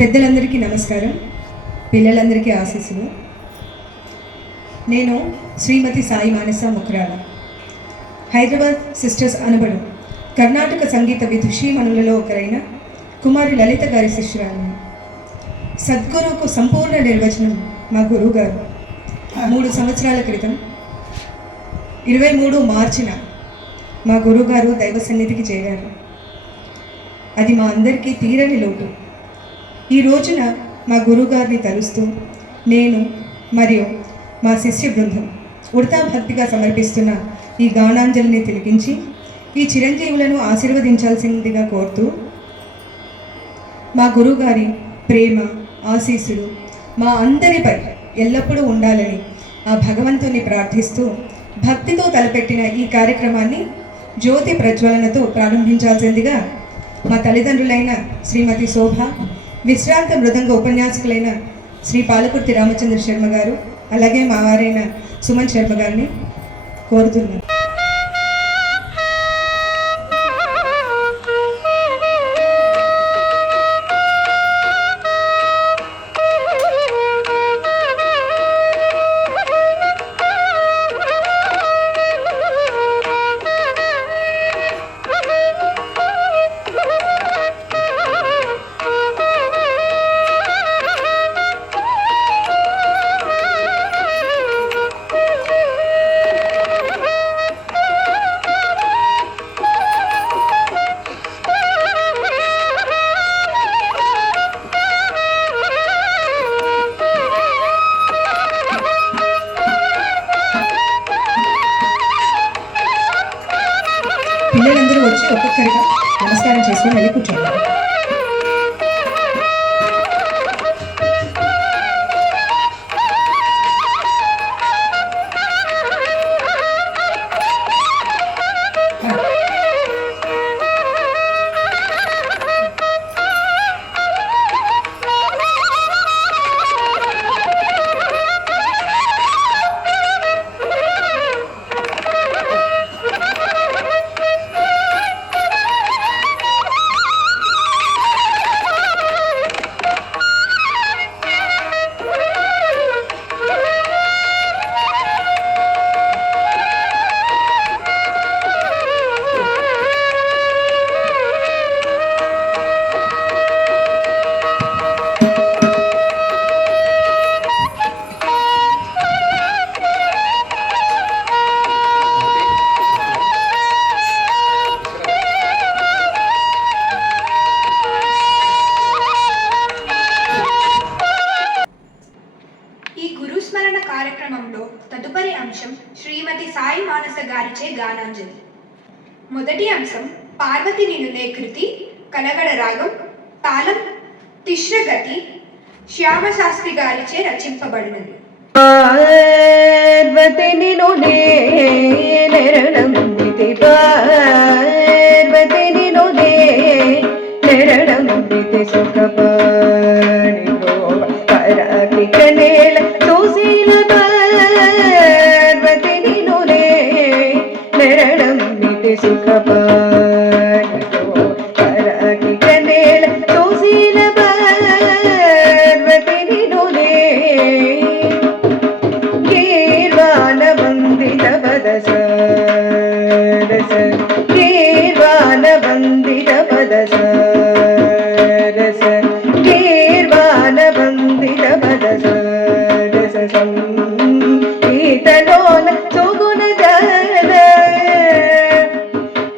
పెద్దలందరికీ నమస్కారం, పిల్లలందరికీ ఆశీస్సులు. నేను శ్రీమతి సాయి మానస ముఖరాల, హైదరాబాద్ సిస్టర్స్ అనబడు కర్ణాటక సంగీత విదుషీమణులలో ఒకరైన కుమారి లలిత గారి శిష్యురాలిని. సద్గురువుకు సంపూర్ణ నిర్వచనం మా గురువు గారు 3 సంవత్సరాల క్రితం 23 మార్చిన మా గురువుగారు దైవ సన్నిధికి చేరారు. అది మా అందరికీ తీరని లోటు. ఈ రోజున మా గురువుగారిని తలుస్తూ నేను మరియు మా శిష్య బృందం ఉడతా భక్తిగా సమర్పిస్తున్న ఈ గానాంజలిని తిలకించి ఈ చిరంజీవులను ఆశీర్వదించాల్సిందిగా కోరుతూ, మా గురువుగారి ప్రేమ ఆశీస్సులు మా అందరిపై ఎల్లప్పుడూ ఉండాలని ఆ భగవంతుని ప్రార్థిస్తూ భక్తితో తలపెట్టిన ఈ కార్యక్రమాన్ని జ్యోతి ప్రజ్వలనతో ప్రారంభించాల్సిందిగా మా తల్లిదండ్రులైన శ్రీమతి శోభ, విశ్రాంత మృదంగ ఉపన్యాసకులైన శ్రీ పాలకుర్తి రామచంద్ర శర్మ గారు, అలాగే మా వారైన సుమన్ శర్మ గారిని కోరుతున్నాను. పిల్లలందరూ వచ్చి ఒక్కొక్కరిగా నమస్కారం చేసుకొని వెళ్ళి కూర్చోండి. కార్యక్రమంలో తదుపరి అంశం శ్రీమతి సాయి మానస గారిచే గానాంజలి. మొదటి అంశం పార్వతి నినులే కృతి, కనగడ రాగం, తాళం తిశ్రగతి, శ్యామశాస్త్రి గారిచే రచింపబడినది. పార్వతి నినులే నెరళంబితి, పార్వతి నినులే నెరళంబితి, సుఖపాణి పరాకి కనేల సుశీల, పార్వతి నినులే నెరళంబితి, సుఖపాణి పరాకి కనేల సుశీల, పార్వతి నినులే గీర్వాణ వందిత పదస రస, గీర్వాణ వందిత పదస రస, గీర్వాణ వందిత పదస రస, సంగీతలోల సుగుణ జన,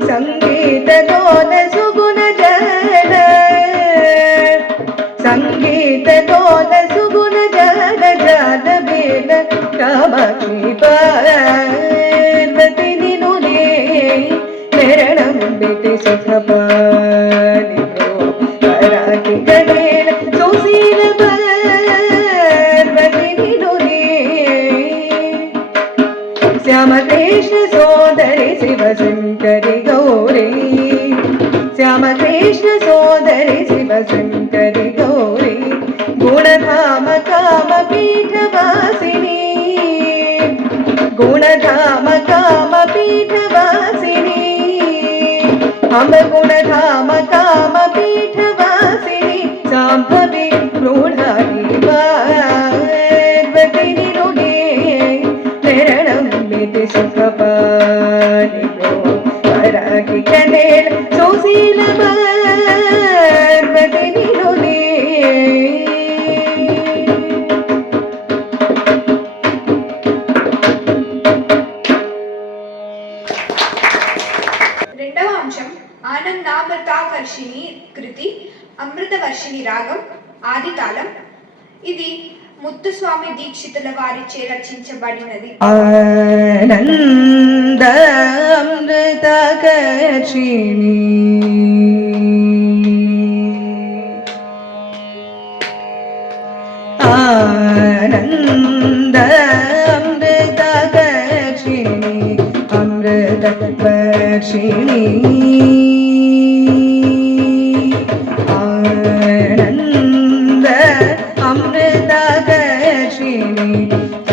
సంగీతలోల సుగుణ జన, సంగీతలోల సుగుణ జన, జాన వేల కామాక్షి పార్వతి నినులే నెరళంబితి, సుఖపాణి పరాకి కనేల సుశీల, పార్వతి నినులే శ్యామకృష్ణ సోదరి శివశంకరి గౌరీ, శ్యామకృష్ణ సోదరి శివశంకరి గౌరీ, గుణధామ కామ పీఠవాసిని, గుణధామ కామ పీఠవాసిని, हम गुणधाम काम पीठवासिनी, सांभवी పార్వతి నినునే రెండవ అంశం ఆనందామృతాకర్షిణి కృతి అమృతవర్షిణి రాగం ఆది తాళం. ఇది ముత్తుస్వామి దీక్షితుల వారిచే రచించబడినది. ఆనందామృతాకర్షిణి ఆనందామృతాకర్షిణి అమృతవర్షిణి ఆనంద అమృతాకర్షిణి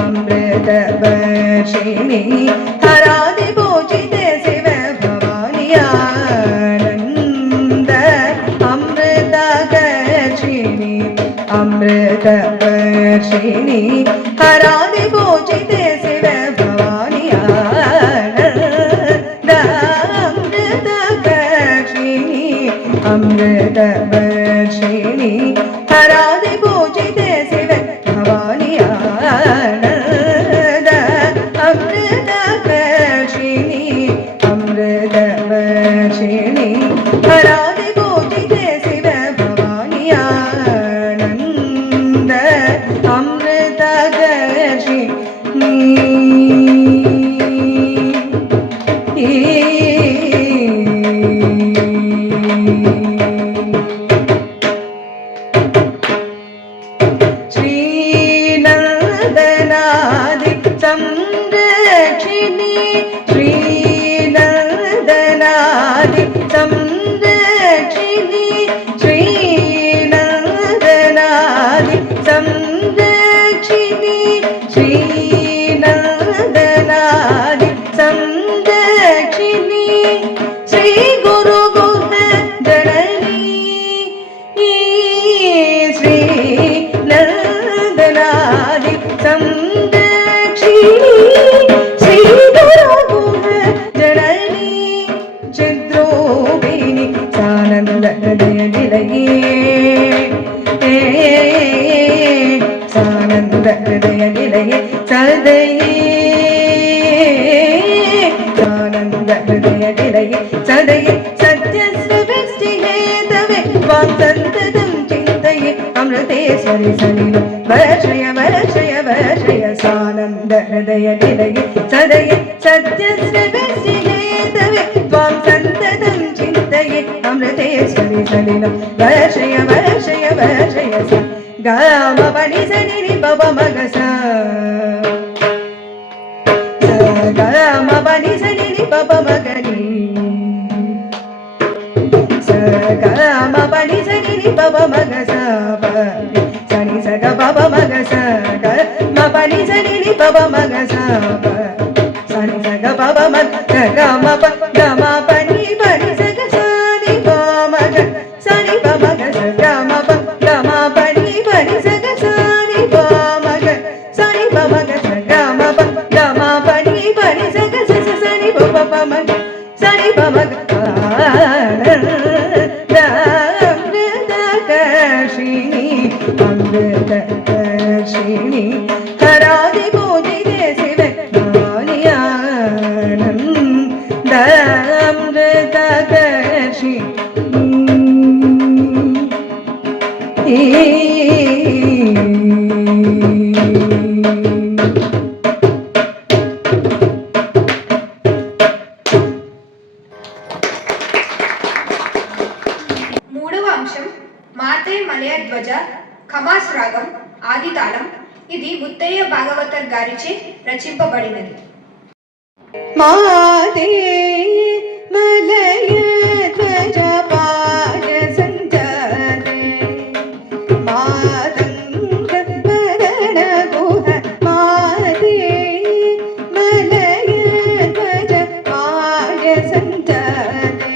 అమృతవర్షిణి హరాది పూజితే శివ భవాని ఆనంద అమృతాకర్షిణి అమృతవర్షిణి హరాది పూజితే శివ భవాని ఆనంద అమృతాకర్షిణి అమృతవర్షిణి హరాది పూజితే శివ భవాని ఆనంద అమృతవర్షిణి అమృతవర్షిణి హరాది పూజితే శివ భవాని ఆనంద అమృతవర్షిణి శ్రీనందనాది సంరక్షిణి శ్రీనందనాది సంరక్షిణి శ్రీనందనాది సంరక్షిణి శ్రీనందనాది సంరక్షిణి శ్రీ గురు గుహ జనని శ్రీ నందనాది సంరక్షిణి శ్రీ గురు గుహ జనని చిద్రూపిణి సానంద హృదయ నిలయే సానంద హృదయ నిలయే సదయే సానంద హృదయ నిలయే సదయే సత్యస్వృష్టి హేతవే వాం సంతతం చింతయే అమృతేశ్వరి సలిల వర్షయ వర్షయ వర్షయ సానంద హృదయ నిలయే సదయే సత్యస్వృష్టి హేతవే వాం సంతతం చింతయే అమృతేశ్వరి సలిల వర్షయ వర్షయ వర్షయ స గామ పని సని బవ మగస గామ పని సని బవ మగని గామ పని సని బవ మగస సని సగ బవ మగస మ పని సని బవ మగస సని సగ బవ మగ గమ ప గమ పని పని సగ సని బవ మగ సని బవ మగ గమ ప గమ పని పని సగ సని బవ మగ సని బవ మగ గమ ప గమ పని పని సగ సని బవ మగ సని బవ మగ అమృతవర్షిణి అమృతవర్షిణి హరాది పూజితే శివ భవాని ఆనంద అమృతవర్షిణి మూడవ అంశం మాతే మలయధ్వజ ఖమాస్ రాగం ఆది తాళం. ఇది ముత్తయ్య భాగవతర్ గారిచే రచింపబడినది. మాతే మలయధ్వజ పాద సంజాతే మాతంగ వరణ గుహ మాతే మలయధ్వజ పాద సంజాతే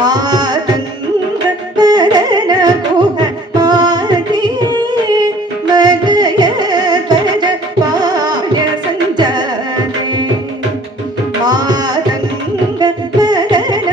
మాతంగ వరణ గుహ మాతే మలయధ్వజ పాద సంజాతే మాతంగ వరణ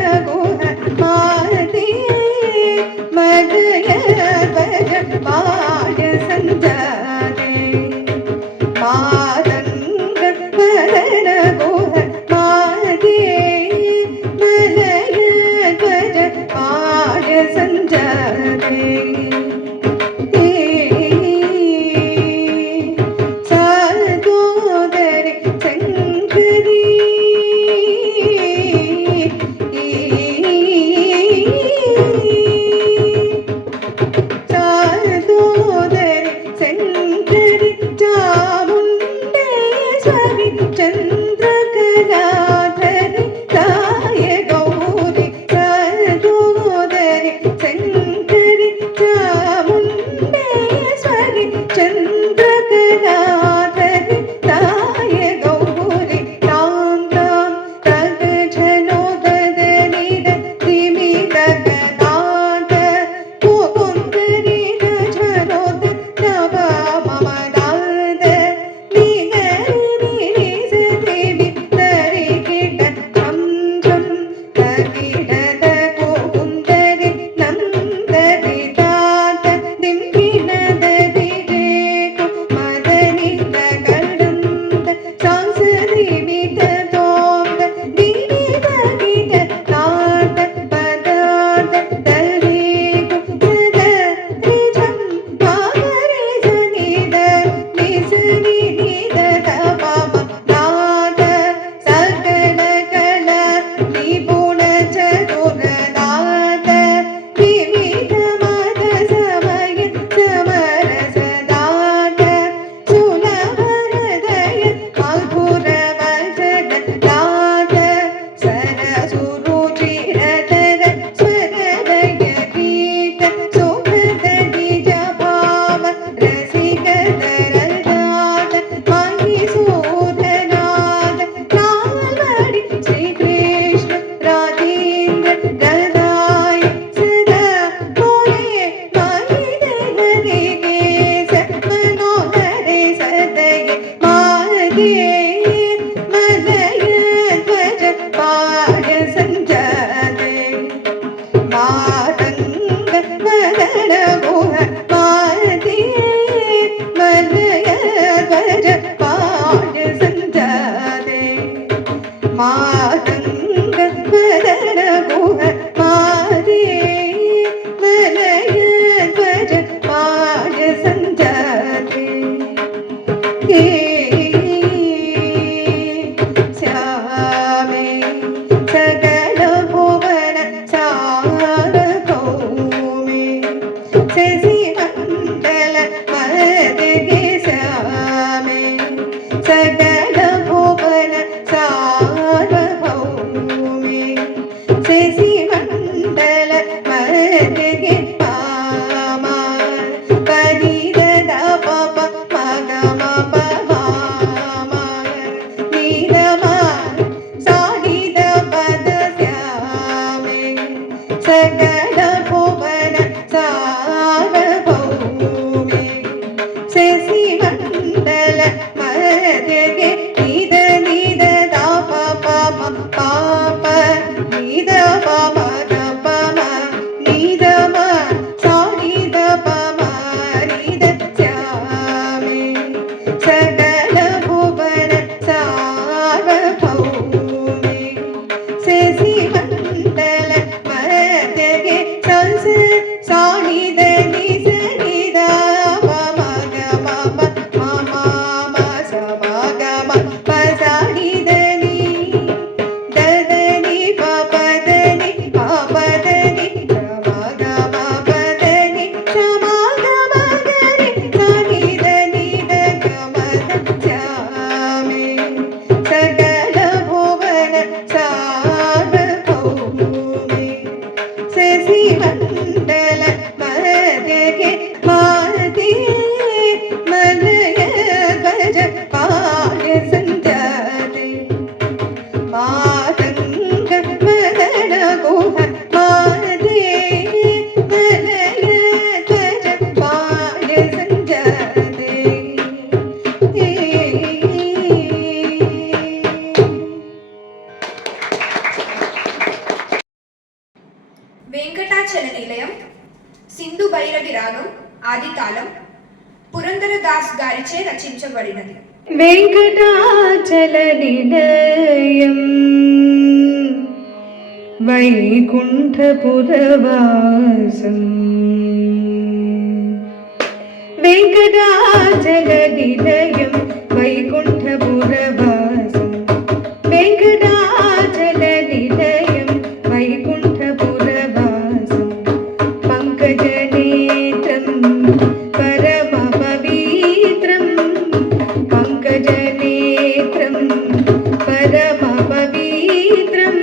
మగగే పామా పని గద పప మగ మప మామా నీదమా సానిద పద శ్యామే సకల భువన సార్వభౌమే శశి మండల మధ్యగే నిద నిద దాప పాప పాప నిద పాప పమ నిద మ సానిద పమ నిద శ్యామే సకల భువన సార్వభౌమే శశి మండల మధ్యగే సంస సానిద నిస నిద మగ మప మమ మ సమగ మ పసనిదని దదని పపదని పపదని సమగ మపదని సమగ మగరి సనిదని దగమద శ్యామే సకల భువన సార్వభౌమే శశి మండల మధ్యగే మారుతి మలయ ధ్వజ పాయ సంజాతే మాతంగ మదన గుహ మారుతి మలయ ధ్వజ పాయ సంజాతే వెంకటాచల నిలయం సింధు భైరవి రాగం ఆది తాళం పురందరదాస్ గారిచే రచించబడినది. వెంకటాచల నిలయం వైకుంఠపురవాసం వెంకటాచల నిలయం వైకుంఠపురవాసం వెంకటాచల నిలయం వైకుంఠపురవాసం పంకజనేత్రం పరమ పవిత్రం పంకజనేత్రం పరమ పవిత్రం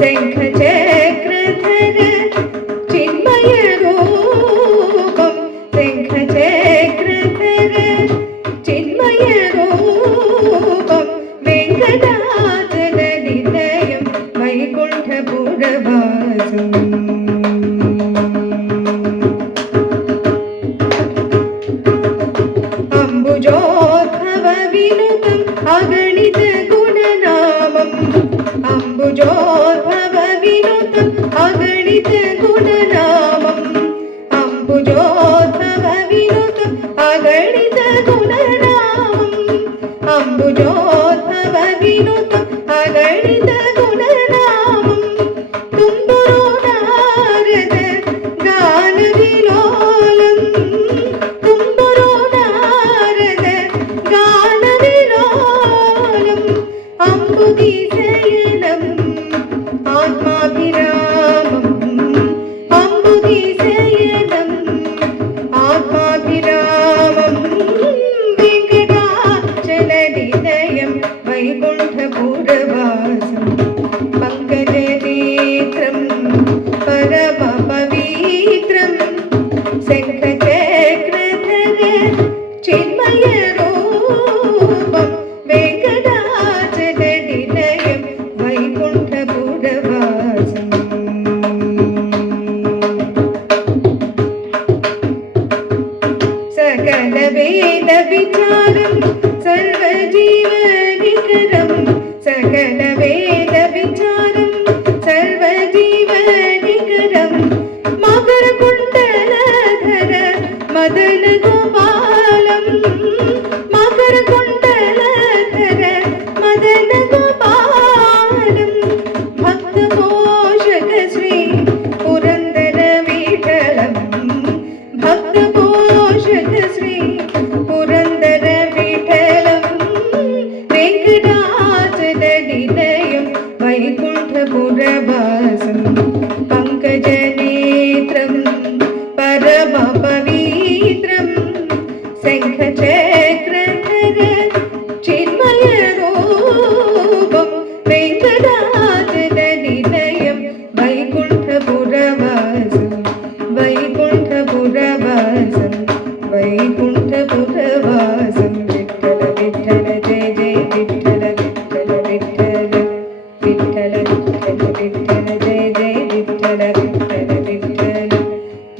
శంఖచక్రధర చిన్మయ రూపం శంఖచక్రధర చిన్మయ రూపం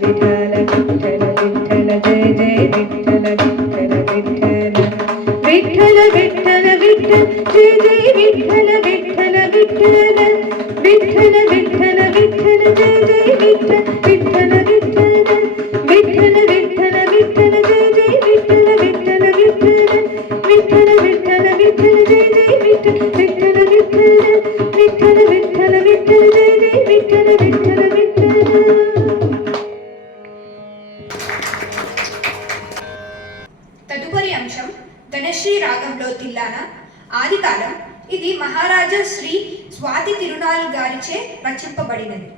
విఠల విఠల విఠల జయ జయ విఠల విఠల విఠల విఠల విఠల విఠల జయ జయ విఠల విఠల విఠల విఠల విఠల విఠల జయ జయ విఠల విఠల విఠల విఠల విఠల విఠల జయ జయ విఠల విఠల విఠల విఠల విఠల విఠల జయ జయ విఠల విఠల విఠల విఠల విఠల జయ జయ విఠల విఠల విఠల. తదుపరి అంశం ధనశ్రీ రాగంలో తిల్లాన ఆది తాళం. ఇది మహారాజా శ్రీ స్వాతి తిరునాల్ గారిచే రచింపబడినది.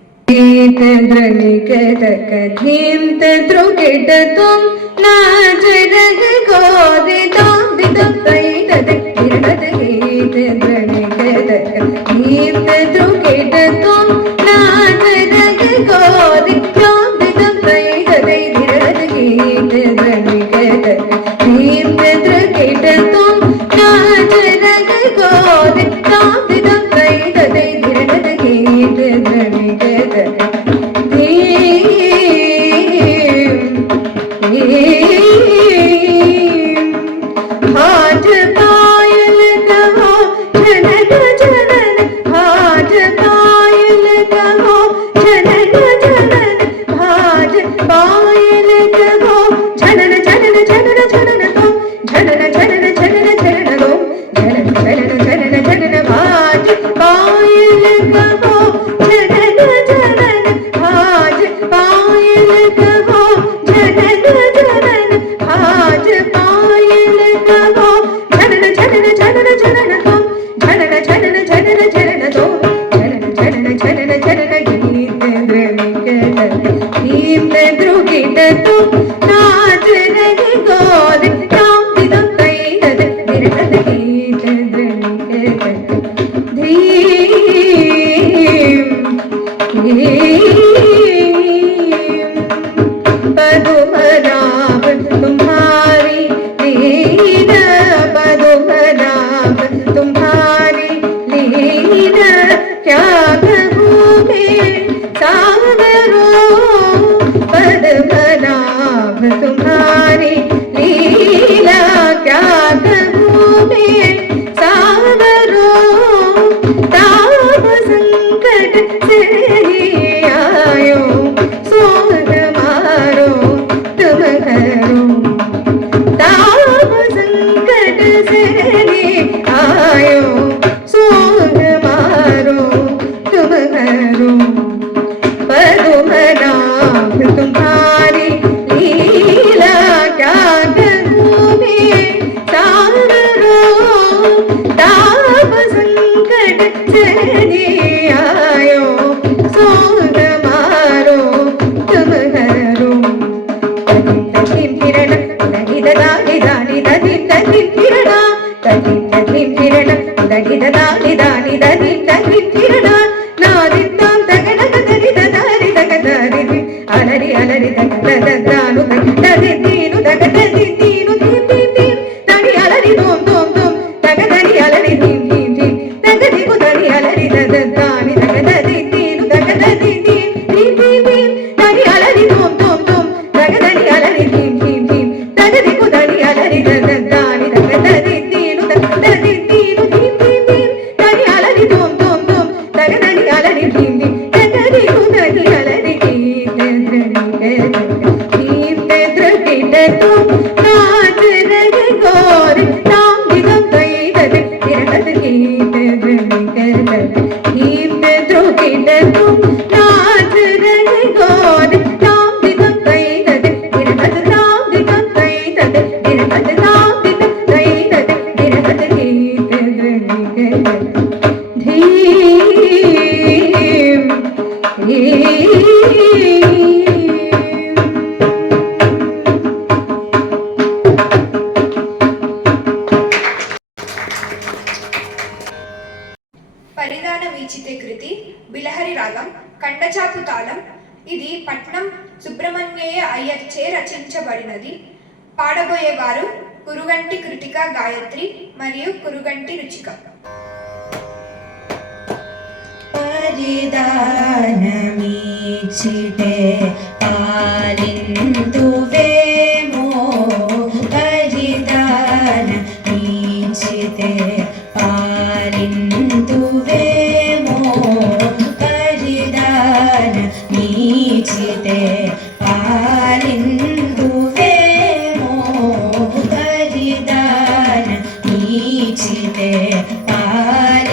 పరిధాన వీచితే కృతి బిలహరి రాగం కండచాపు తాళం. ఇది పట్నం సుబ్రహ్మణ్యయ్య అయ్యర్చే రచించబడినది. పాడబోయేవారు కురుగంటి కృతిక గాయత్రి మరియు కురుగంటి రుచిక. పరిధానమీ మీచితే పాలింతువేమో పరిదాన మీచితే పాలింతువేమో పరిదాన మీచితే పాలింతువేమో పరిదాన మీచితే పాలింతువేమో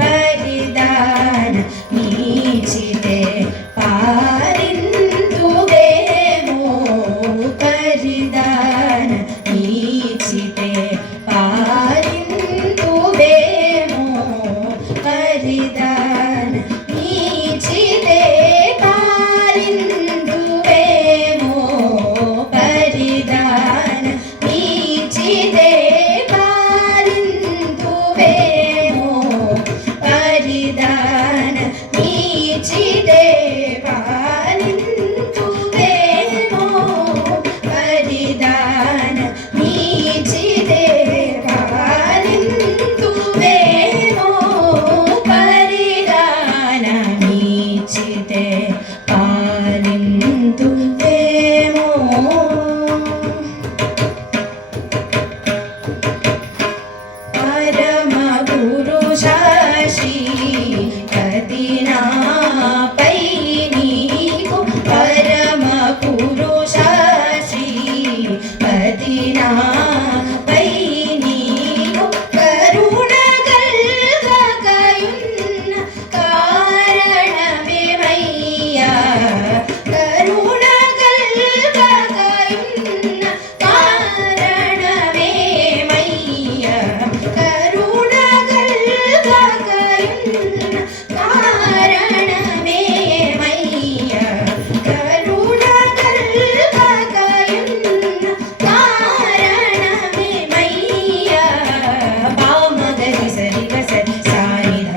పరిదాన మీచితే పాలింతువేమో పరిదాన మీచితే పాలింతువేమో పరిదాన మీచితే పాలింతువేమో పరిదాన మీచితే పాలింతువేమో పరిదాన మీచితే పాలింతువేమో పరిదాన మీచితే పాలింతువేమో పరిదాన మీచితే పాలింతువేమో పరమ పురుషాశీ కదినాపై నీకు పరమ పురుషాశీ కదినాపై నీకు కరుణ కల్గకయున్న కారణమేమయ్యా కరుణ కల్గకయున్న కారణమేమయ్యా కరుణ కల్గకయున్న కారణమేమయ్యా కరుణ కల్గకయున్న కారణమేమయ్యా పామగరి సరిగ సరి సానిద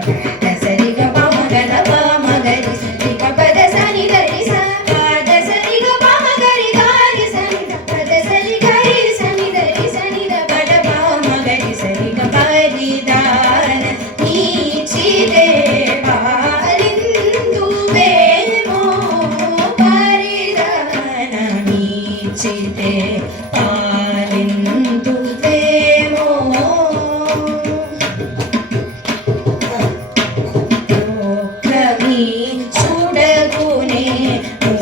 సరిగ పామగద పామగరి సరిగ పద సని గరి స పాద సరిగ పామగరి గారి సనిద పద సరి గరి సని గరి సనిద పద పామగరి సరిగ పరిదాన నీచితే పాలింతువేమో పరిదాన నీచితే పాలింతువేమో లోకమీ చూడగునే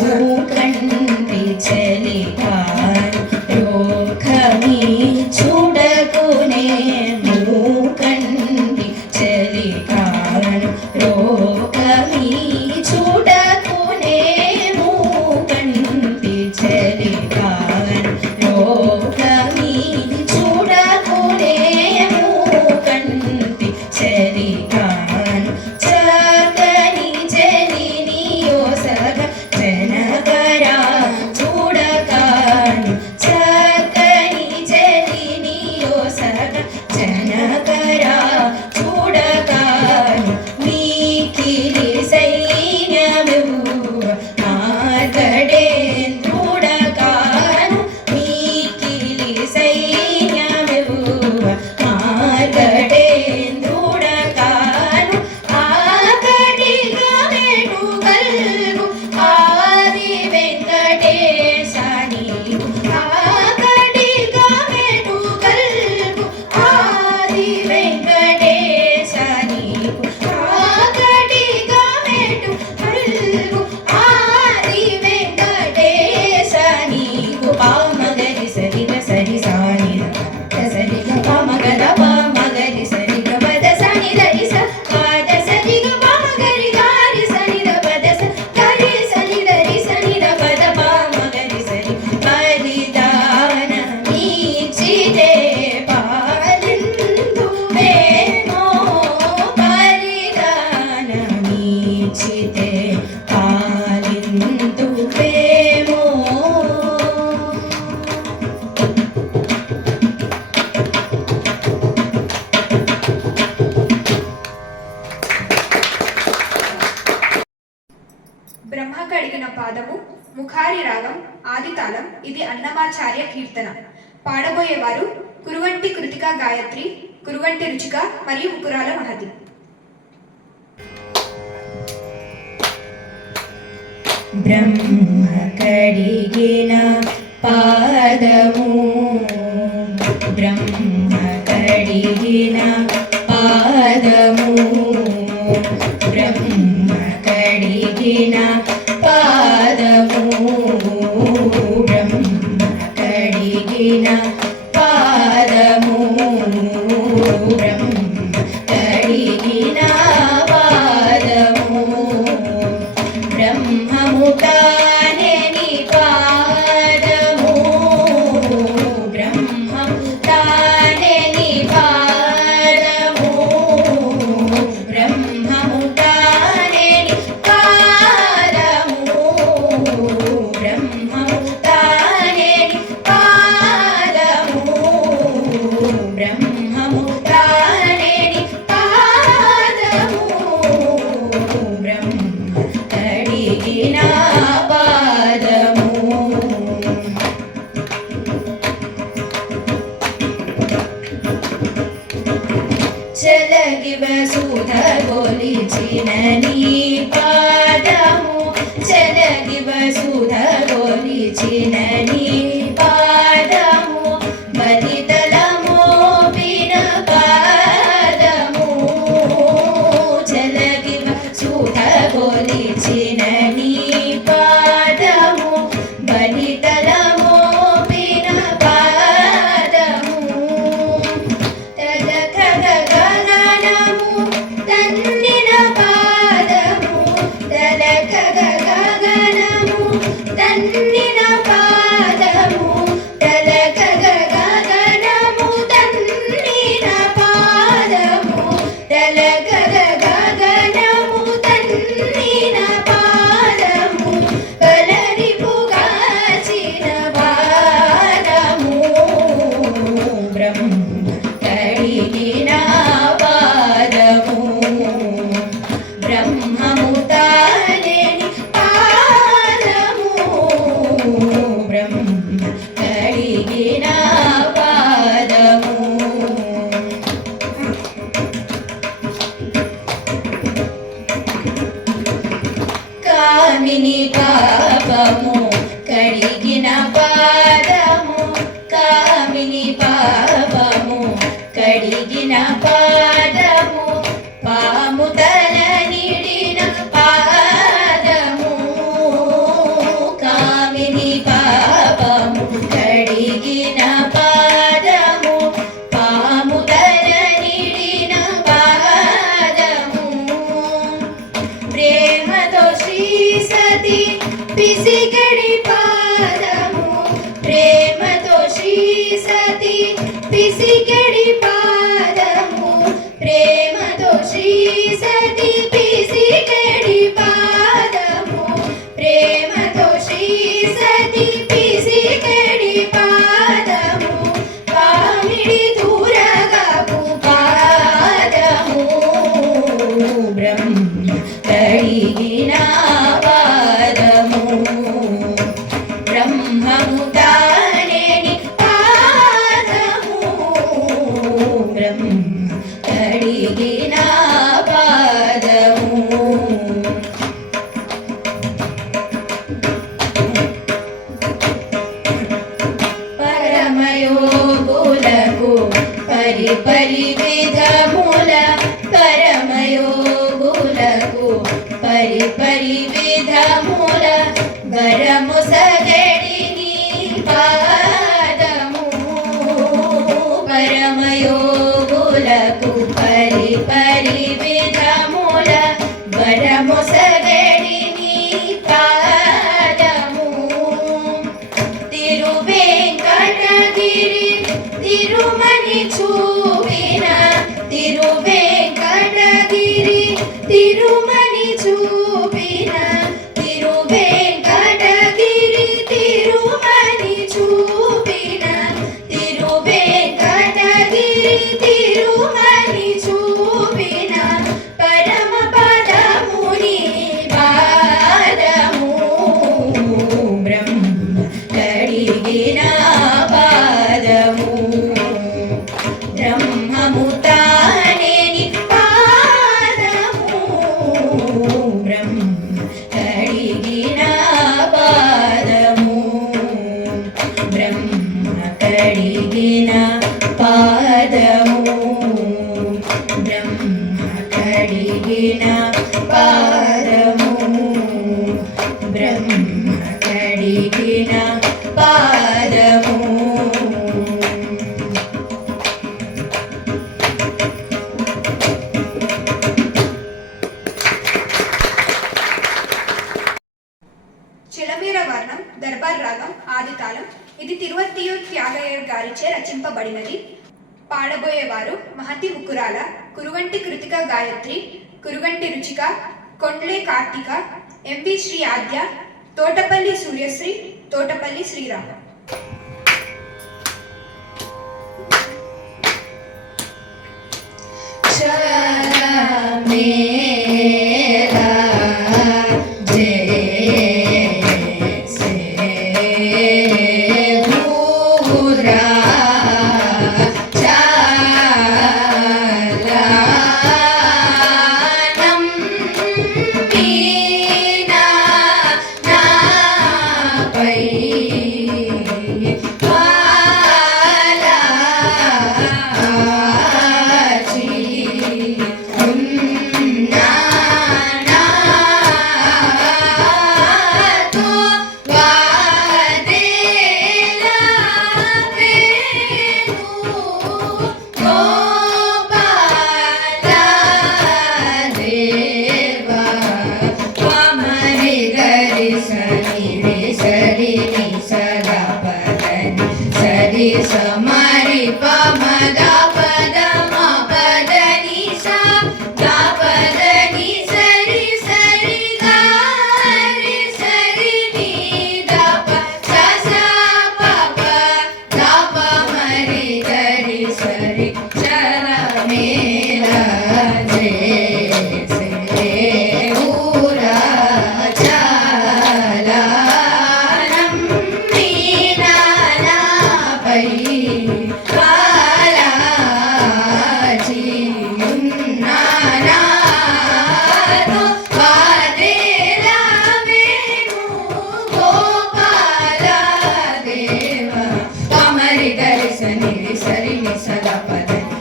మూకంటి చలికాను లోకమీ చూడగునే మూకంటి చలికాను లోకమీ చూడగునే మూకంటి చలికాను లోకమీ చూడగునే మూకంటి చలికాను చకని చలినియో సగ జనకరా చూడకాను చకని చలినియో సగ జనకరా చూడకాను మీకిలి సైన్యము మార్గడేంద్రుడకాను మీకిలి సైన్యము మార్గడేంద్రుడకాను ఆకటిగా మెడు కల్గు ఆది వెంకటేశ నీకు ఆకటిగా మెడు కల్గు ఆది వెంకటేశ నీకు ఆకటిగా మెడు కల్గు ఆది వెంకటేశ నీకు పామగరి సరిగ సరి సానిద సరిగ పామగద పామగరి సరిగ పద సని గరి స పాద సరిగ పామగరి గారి సనిద పద స గరి సని గరి సనిద పద పామగరి సరి పరిదాన మీచితే పాలింతువేమో పరిదాన మీచితే పాలింతువేమో బ్రహ్మ కడిగిన పాదము ముఖారి రాగం ఆది తాళం. ఇది అన్నమాచార్య కీర్తన. పాడబోయేవారు కురువంటి కృతికా గాయత్రి, కురువంటి రుచిక మరియు ముకురాల మహతి. బ్రహ్మ కడిగిన పాదము బ్రహ్మ కడిగిన పాదము బ్రహ్మ కడిగిన పాదము బ్రహ్మ కడిగిన పాదము బ్రహ్మ కడిగిన పాదము బ్రహ్మము తానేని పాదము బ్రహ్మము తానేని పాదము బ్రహ్మము తానేని పాదము బ్రహ్మము తానేని పాదము బ్రహ్మము తానేని పాదము బ్రహ్మ కడిగిన పాదము చలగి వసుధ గొలిచిన నీ పాదము చలగి వసుధ గొలిచిన నీ పాదము బలితలము పిన పాదము చలగి వసుధ గొలిచిన నీ పాదము బలితలము పిన పాదము తదకద గగనము తన్నిన పాదము తదకద గగనము తన్నిన పాదము తదకద గగనము తన్నిన పాదము తదకద గగనము తన్నిన పాదము కలరిపుగాచిన పాదము బ్రహ్మ కడిగిన పాదము బ్రహ్మము తానేని పాదము బ్రహ్మ కడిగిన పాదము కామిని పాపము కడిగిన పాదము కామిని పాపము కడిగిన పాదము పాము తల నిడిన పాదము కామిని పాపము కడిగిన పాదము పాము తల నిడిన పాదము ప్రేమతో శ్రీ సతి పిసికడి పాదము ప్రేమతో శ్రీ సతి పిసికడి పాదము ప్రేమతో శ్రీ సతి పిసికడి పాదము ప్రేమతో శ్రీ సతి పిసికడి పాదము కామిడి దూరగపు పాదము బ్రహ్మ కడిగిన పాదము బ్రహ్మము తానేని పాదము బ్రహ్మ కడిగిన పాదము పరమయోగులకు పరిపరి విధముల పరమయోగులకు పరిపరి విధముల వరము సగడిని పాదము పరమయోగులకు పరిపరి విధముల వరము సగడిని పాదము తిరువేంకటగిరి తిరుమణి చూపిన తిరువేంకటగిరి తిరుమణి చూపిన తిరువేంకటగిరి తిరుమణి చూపిన తిరువేంకటగిరి తిరుమణి చూపిన పరమ పదముని పాదము బ్రహ్మ కడిగిన పాదము బ్రహ్మము తానేని పాదము బ్రహ్మ కడిగిన పాదము బ్రహ్మ కడిగిన పాదము చిలమీర వర్ణం దర్బార్ రాగం ఆదితాళం. ఇది తిరువత్తియూర్ త్యాగయ్యర్ గారిచే రచింపబడినది. పాడబోయేవారు మహతి ముకురాల, కురుగంటి కృతిక గాయత్రి, కురుగంటి రుచిక, కొండ్లే కార్తిక, ఎంవి శ్రీ ఆద్య, తోటపల్లి సూర్యశ్రీ, తోటపల్లి శ్రీరామ. సమరి పమద పద మ పద ని సా గా పద ని సరి సరి గా రి సరి ని ద ప స స ప ప ద ప మరి గరి సరి చరమేల జే సే ఊరా చాలా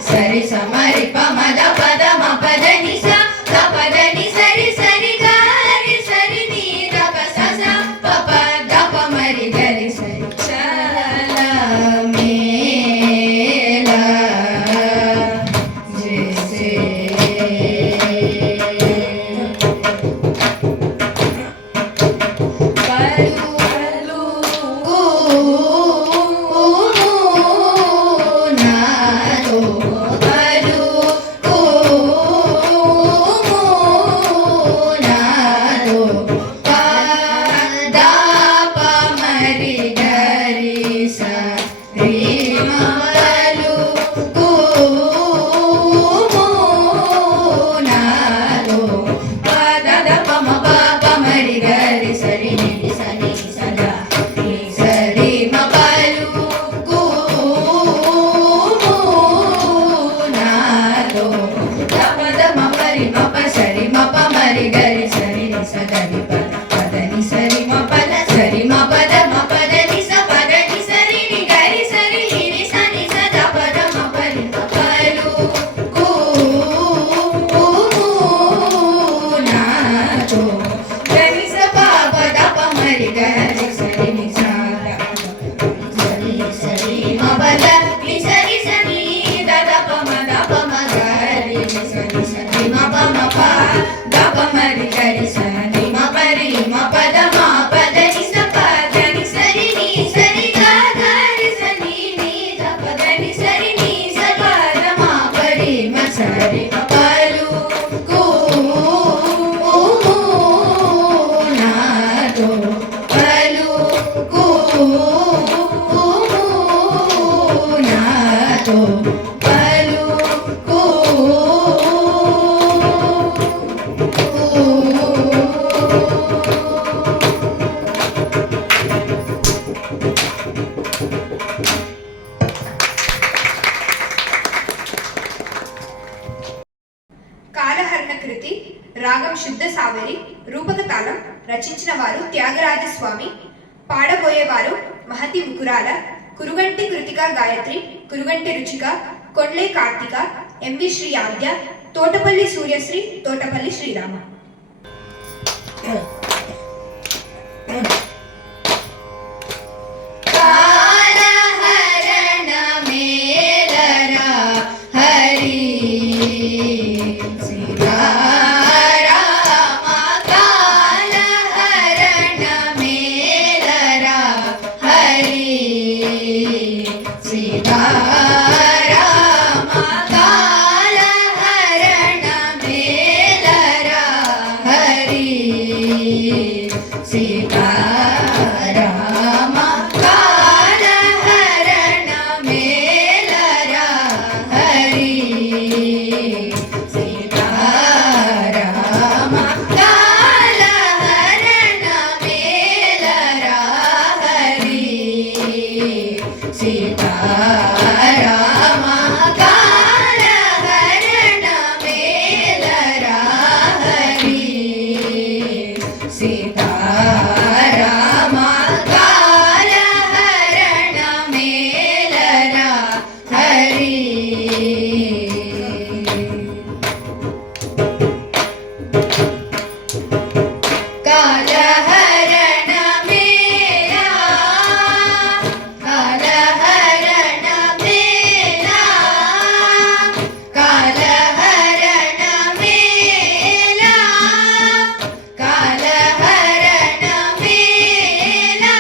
సరి సమరి పమద పద మ పద ని సా ద పద ని సరి సరి గా రి సరి ని ద ప స స ప ప ద ప మరి గరి సరి చల మేలా జైసే కాలహరణ కృతి రాగం శుద్ధ సావేరి, రూపక తాళం. రచించిన వారు త్యాగరాజస్వామి. పాడబోయేవారు మహతి ముకురాల, కురుగంటి కృతిక గాయత్రి, కురుగంటి రుచిక, కొండ్లే కార్తిక, ఎంవి శ్రీ ఆద్య, తోటపల్లి సూర్యశ్రీ, తోటపల్లి శ్రీరామ. కాలహరణ మేలరా హరి సీతారామ. కాలహరణ మేలరా హరి సీతారామ. కాలహరణ మేలరా హరి సీతారామ. కాలహరణ మేలరా హరి సీతారామ. కాలహరణ మేలరా హరి సీతారామ. కాలహరణ మేలరా హరి సీతారామ. కాలహరణ మేలరా హరి. కాలహరణ మేళా, కాలహరణ మేళా, కాలహరణ మేళా, కాలహరణ మేళా,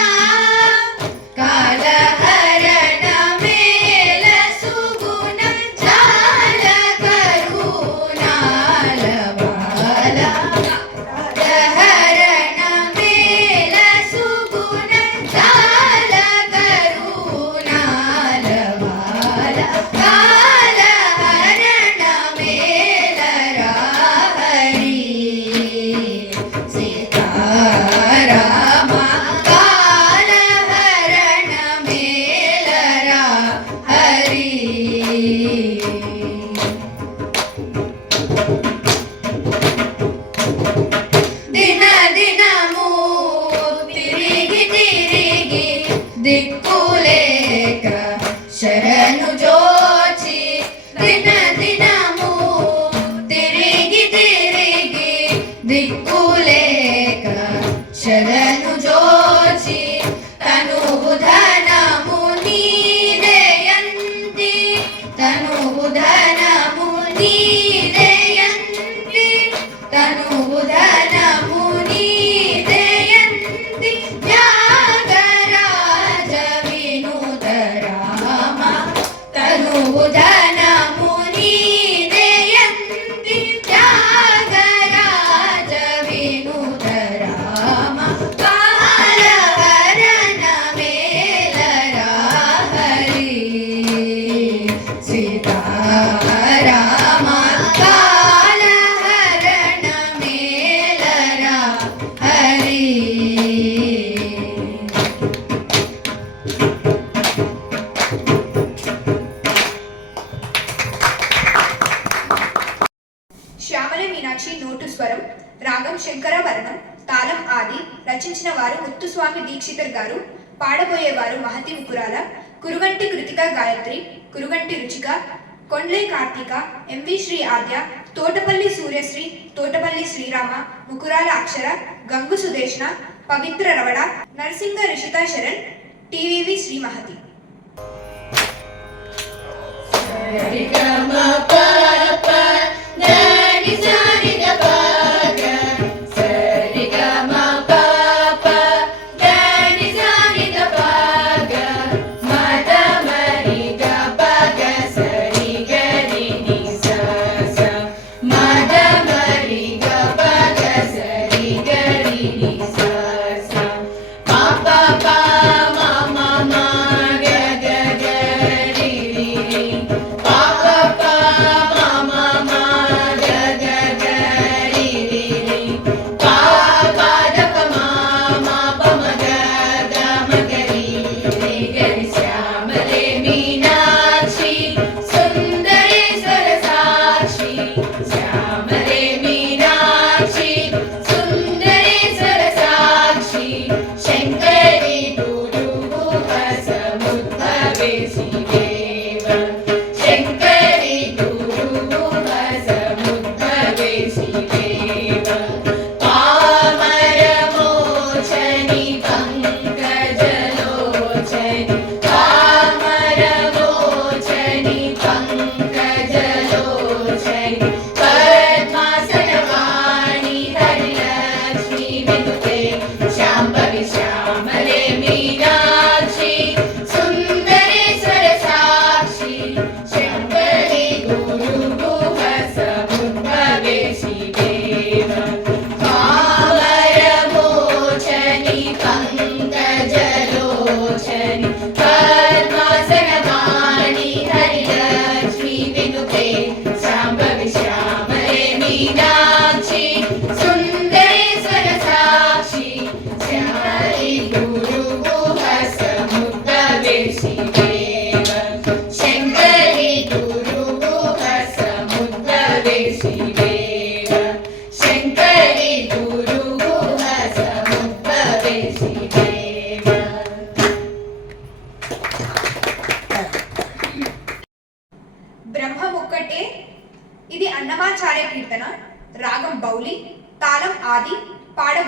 కాలహరణ మేళ సుగుణ జాల కరుణాల బాల. కాలహరణ మేళ సుగుణ జాల కరుణాల బాల. కాలహరణ మేళరా హరి సీతారామ. కాలహరణ మేళరా హరి. దిన దినము తిరిగి తిరిగి దిక్కులేక శరణు జోచి. దిన దినము తిరిగి తిరిగి దిక్కులేక శరణు జోచి. తనువు ధనము నీదయంతి, తనువు ధనము నీదయంతి, తనువు ధనము నీదయంతి. త్యాగరాజ వినుత రామ. తనువు ధనము నీదయంతి, త్యాగరాజ వినుత రామ. కాలహరణ మేళరా హరి సీతారామ. కాలహరణ మేళరా హరి. శ్యామల మీనాక్షి నోటు స్వరం, రాగం శంకరాభరణం, తాళం ఆది. రచించిన వారు ముత్తుస్వామి దీక్షితర్ గారు. పాడబోయేవారు Mahathi Ukurala, Kuruganti Kruthika Gayathri, Kuruganti Ruchika, Kondle Karthika, MV Sri Aadya, Thotapalli Suryasri, Thotapalli Srirama, Mukurala Akshara, Gangu Sudeshna, Pavitra Ravana, Narasinga Rishitha Saran, TVV Sri Mahathi. Pa pa pa ma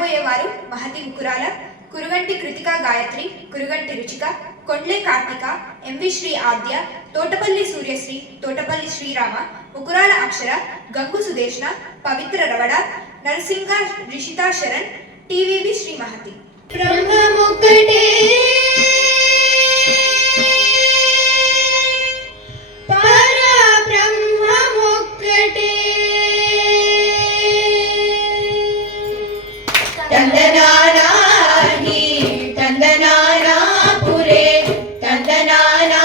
పాడబోయేవారు మహతి ముకురాల, కురుగంటి కృతికా గాయత్రి, కురుగంటి రుచిక, కొండ్లే కార్తిక, ఎంవి శ్రీ ఆద్య, తోటపల్లి సూర్యశ్రీ, తోటపల్లి శ్రీరామ, ముకురాల అక్షర, గంగు సుదేష్ణ, పవిత్ర రవడ, నరసింగ రిషితా శరణ్, టీవీవి శ్రీ మహతి. బ్రహ్మముక్కటే పరబ్రహ్మముక్కటే తందనానాహి తందనానా పురే తందనానా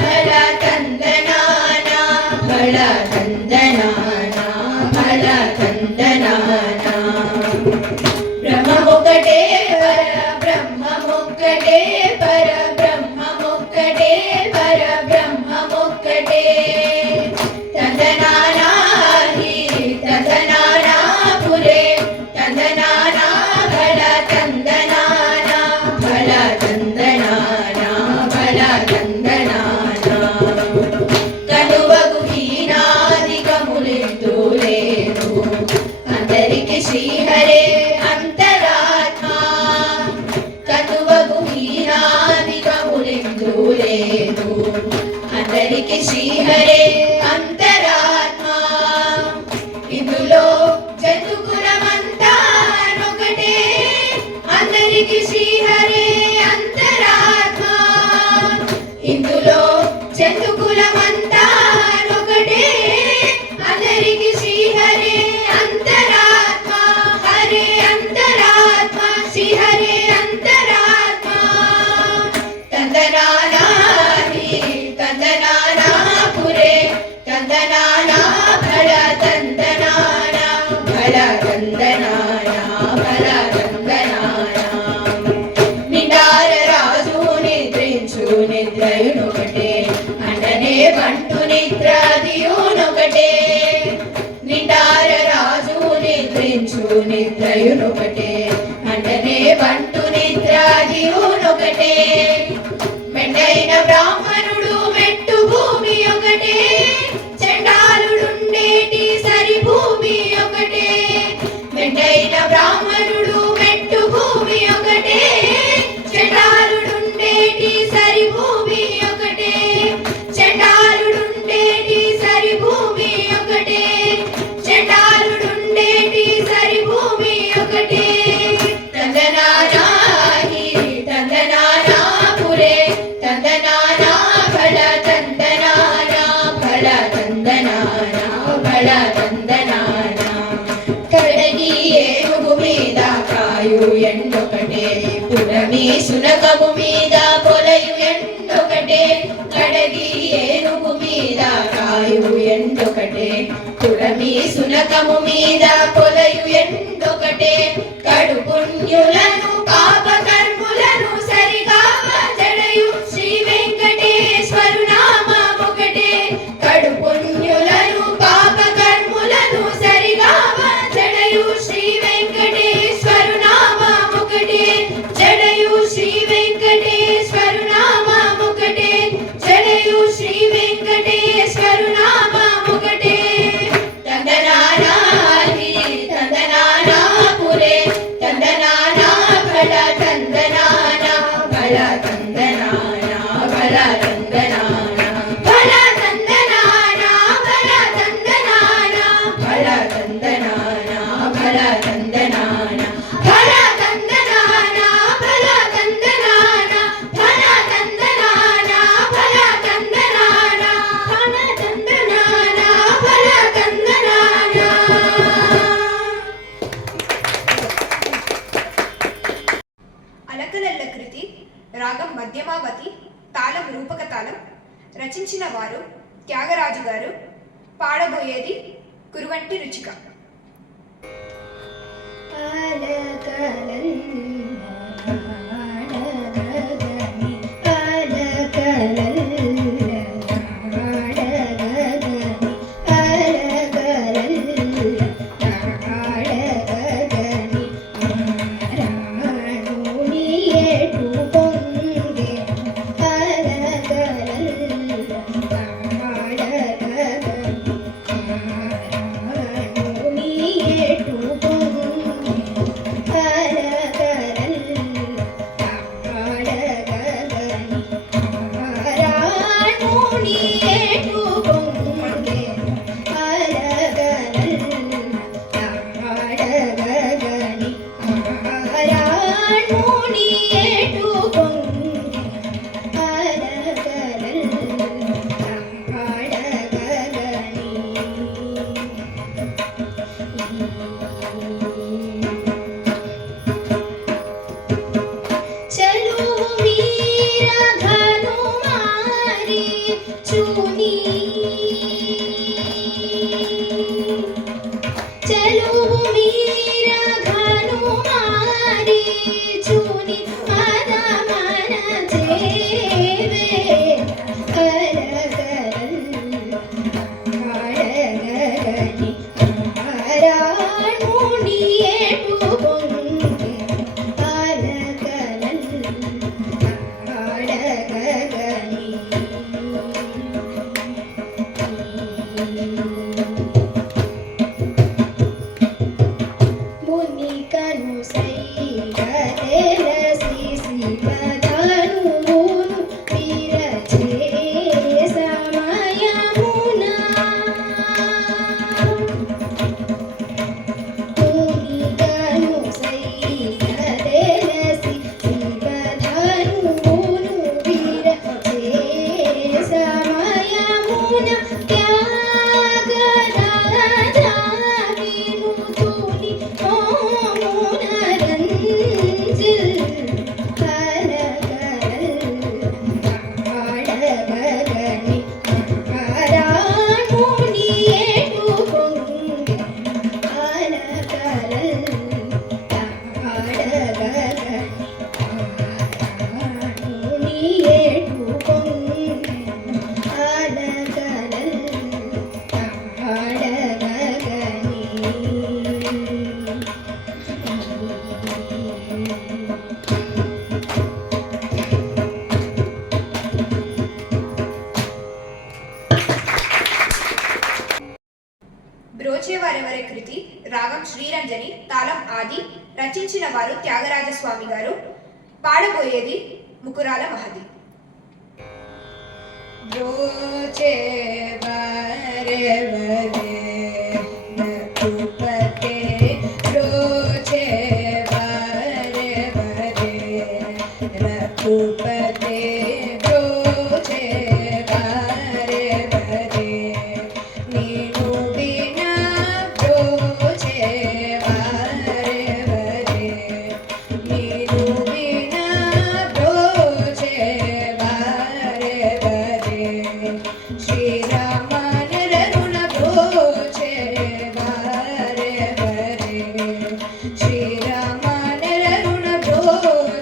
భళ తందనానా భళ తందనానా భళ తందనానా బ్రహ్మముక్కటే పరబ్రహ్మముక్కటే పరబ్రహ్మముక్కటే పరబ్రహ్మముక్కటే తందనానాహి తందనానా పురే తందనానా భళ తందనానా భళ తందనానా భళ తందనానా కనువగు హీనాదికములెందులేను అందరికి శ్రీహరే అంతరాత్మా కనువగు హీనాదికములెందులేను అందరికి శ్రీహరే అంతరాత్మా ఇందులో జంతుకులమంతా ఒకటే అందరికి శ్రీహరే అంతరాత్మా ఇందులో జంతుకులమంతా ఒకటే అందరికి శ్రీహరే అంతరాత్మా హరే అంతరాత్మా శ్రీహరే అంతరాత్మా తందనానాహి తందనానా పురే తందనానా భళ తందనానా భళ తందనానా భళ తందనానా నిండార రాజు నిద్రించు నిద్రయునొకటే అండనే బంటు నిద్రాదియునొకటే నిండార రాజు నిద్రించు నిద్రయునొకటే అండనే బంటు నిద్రాదియునొకటే మెండైన బ్రాహ్మణుడు మెట్టు భూమి ఒకటే చండాలుడుండేటి సరి భూమి ఒకటే మెండైన బ్రాహ్మణుడు మెట్టు భూమి ఒకటే చండాలుడుండేటి సరి భూమి ఒకటే చండాలుడుండేటి సరి భూమి ఒకటే చండాలుడుండేటి సరి భూమి ఒకటే తందనానాహి తందనానా పురే తందనానా భళ తందనానా భళ తందనానా భళ తందనానా కడగి ఏనుగు మీద కాయు ఎండొకటే పురమి సునకము మీద పొలయు ఎండొకటే కడగి ఏనుగు మీద కాయు ఎండొకటే పురమి సునకము మీద పొలయు ఎండొకటే కడు పుణ్యులను పాప కర్ములను సరిగావ జడయు శ్రీ వెంకటేశ్వరు నామమొకటే కడు పుణ్యులను పాప కర్ములను సరిగావ జడయు శ్రీ వెంకటేశ్వరు నామమొకటే జడయు శ్రీ వెంకటేశ్వరు నామమొకటే జడయు శ్రీ వెంకటేశ్వరు నామమొకటే తందనానాహి తందనానా పురే తందనానా భళ తందనానా భళ తందనానా భళ తందనానా భళ తందనానా భళ తందనానా భళ తందనానా భళ తందనానా భళ తందనానా భళ తందనానా భళ తందనానా భళ తందనానా భళ తందనానా భళ తందనానా అలకలల్ల కృతి, రాగం మధ్యమావతి, తాళం రూపక తాళం. రచించిన వారు త్యాగరాజు గారు. పాడబోయేది కురుగంటి రుచిక. Bye. బ్రోచేవారెవరే కృతి రాగం శ్రీరంజని తాళం ఆది రచించిన వారు త్యాగరాజస్వామి గారు పాడబోయేది ముకురాల మహది. బ్రోచేవారెవరే రఘుపతే బ్రోచేవారెవరే రఘుపతే బ్రోచేవారెవరే నీను వినా బ్రోచేవారెవరే నీను వినా బ్రోచేవారెవరే శ్రీరామ నరరుణ బ్రోచేవారెవరే శ్రీరామ నరరుణ బ్రోచేవారెవరే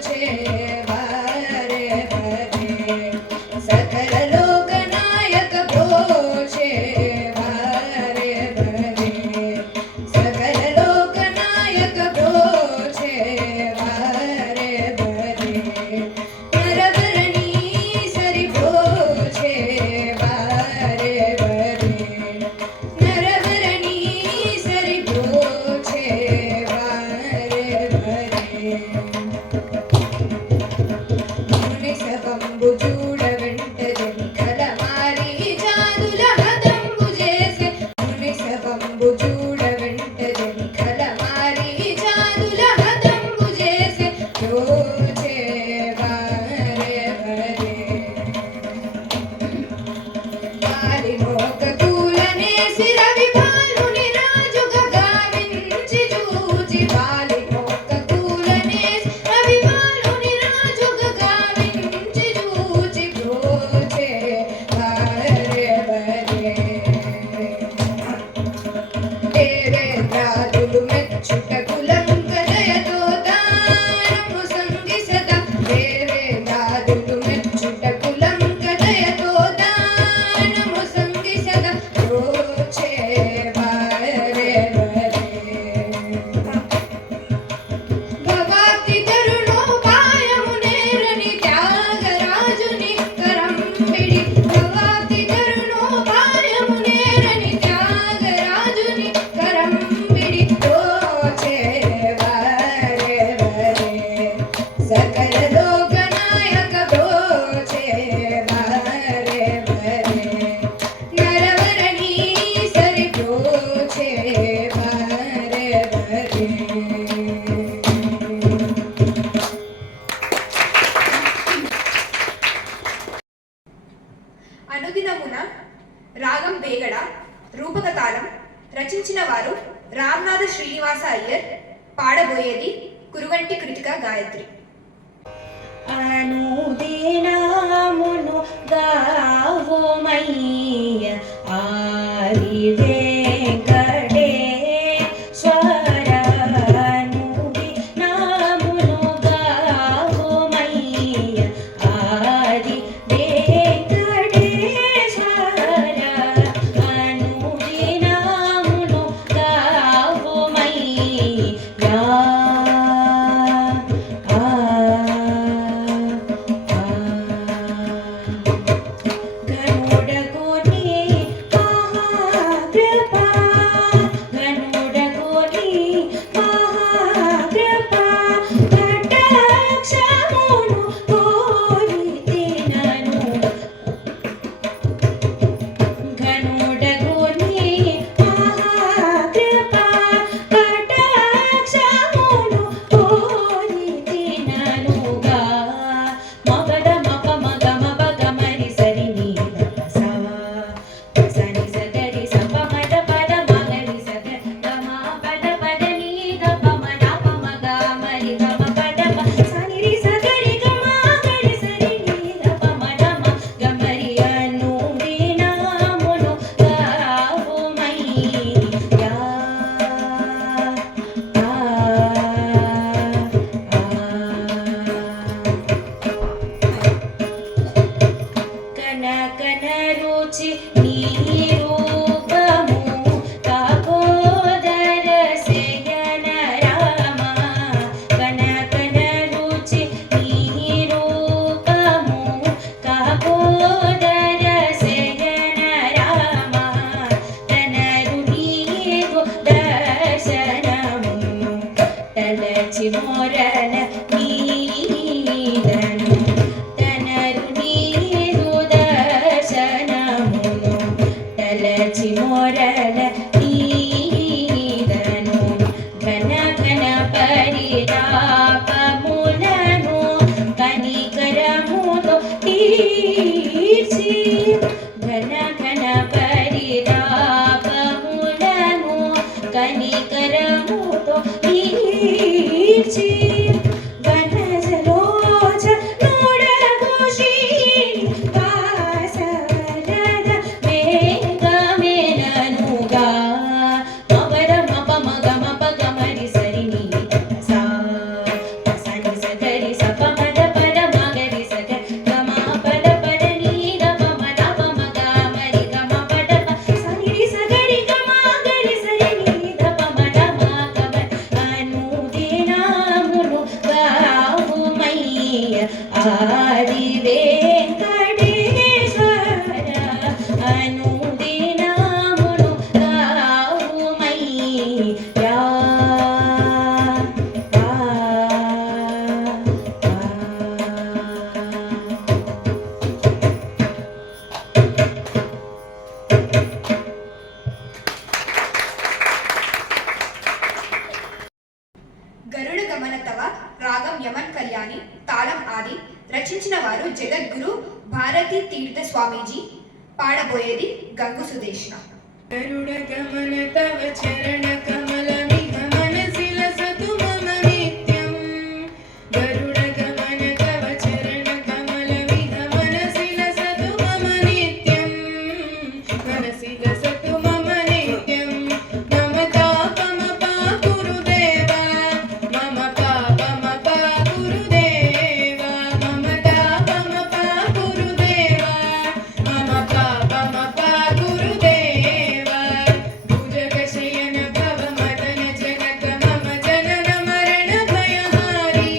పాడబోయేది కురుగంటి కృతిక గాయత్రి. అనుదినమును గావుమయ్య ఆది వెంకటేశ్వర అనుదినమును గావుమయ్య ఆది వెంకటేశ్వర అనుదినమును గావుమయ్య మోరల నీదను తనరు నీదు దర్శనమును తలచి మోరల నీదను ఘన ఘన పరితాపములను కనికరముతో తీర్చి ఘన ఘన పరితాపములను కనికరముతో తీర్చి వనజలోచ నోడగోషి వాసవరద మేఘమేననుగా మగర మప మగ మప గమరి సరి నీ సా సని సగరి సప మద పద మగరి సగ గమ పద పద నీ దప మద ప మగ మరి గమ పద ప సని సగరి గమ గరి సరి నీ దప మద మ గమ అనుదినమును గావుమయ్య ఆది వెంకటేశ్వర అనుదినమును గావుమయ్య గరుడ గమన తవ రాగం యమన్ కళ్యాణి తాళం ఆది రచించిన వారు జగద్గురు భారతీ తీర్థ స్వామీజీ. పాడబోయేది గంగు సుదేష్ణ. గరుడ గమన తవ చరణ కమలమిహ మనసిల సతు మమ నిత్యం గరుడ గమన తవ చరణ కమలమిహ మనసిల సతు మమ నిత్యం మనసిల సతు మమ నిత్యం మమ తాపమ పాకురుదేవ మమ పాపమ పాకురుదేవ మమ తాపమ పాకురుదేవ మమ పాపమ పాకురుదేవ భుజగశయన భవ మదన జనక మమ జనన మరణ భయహారి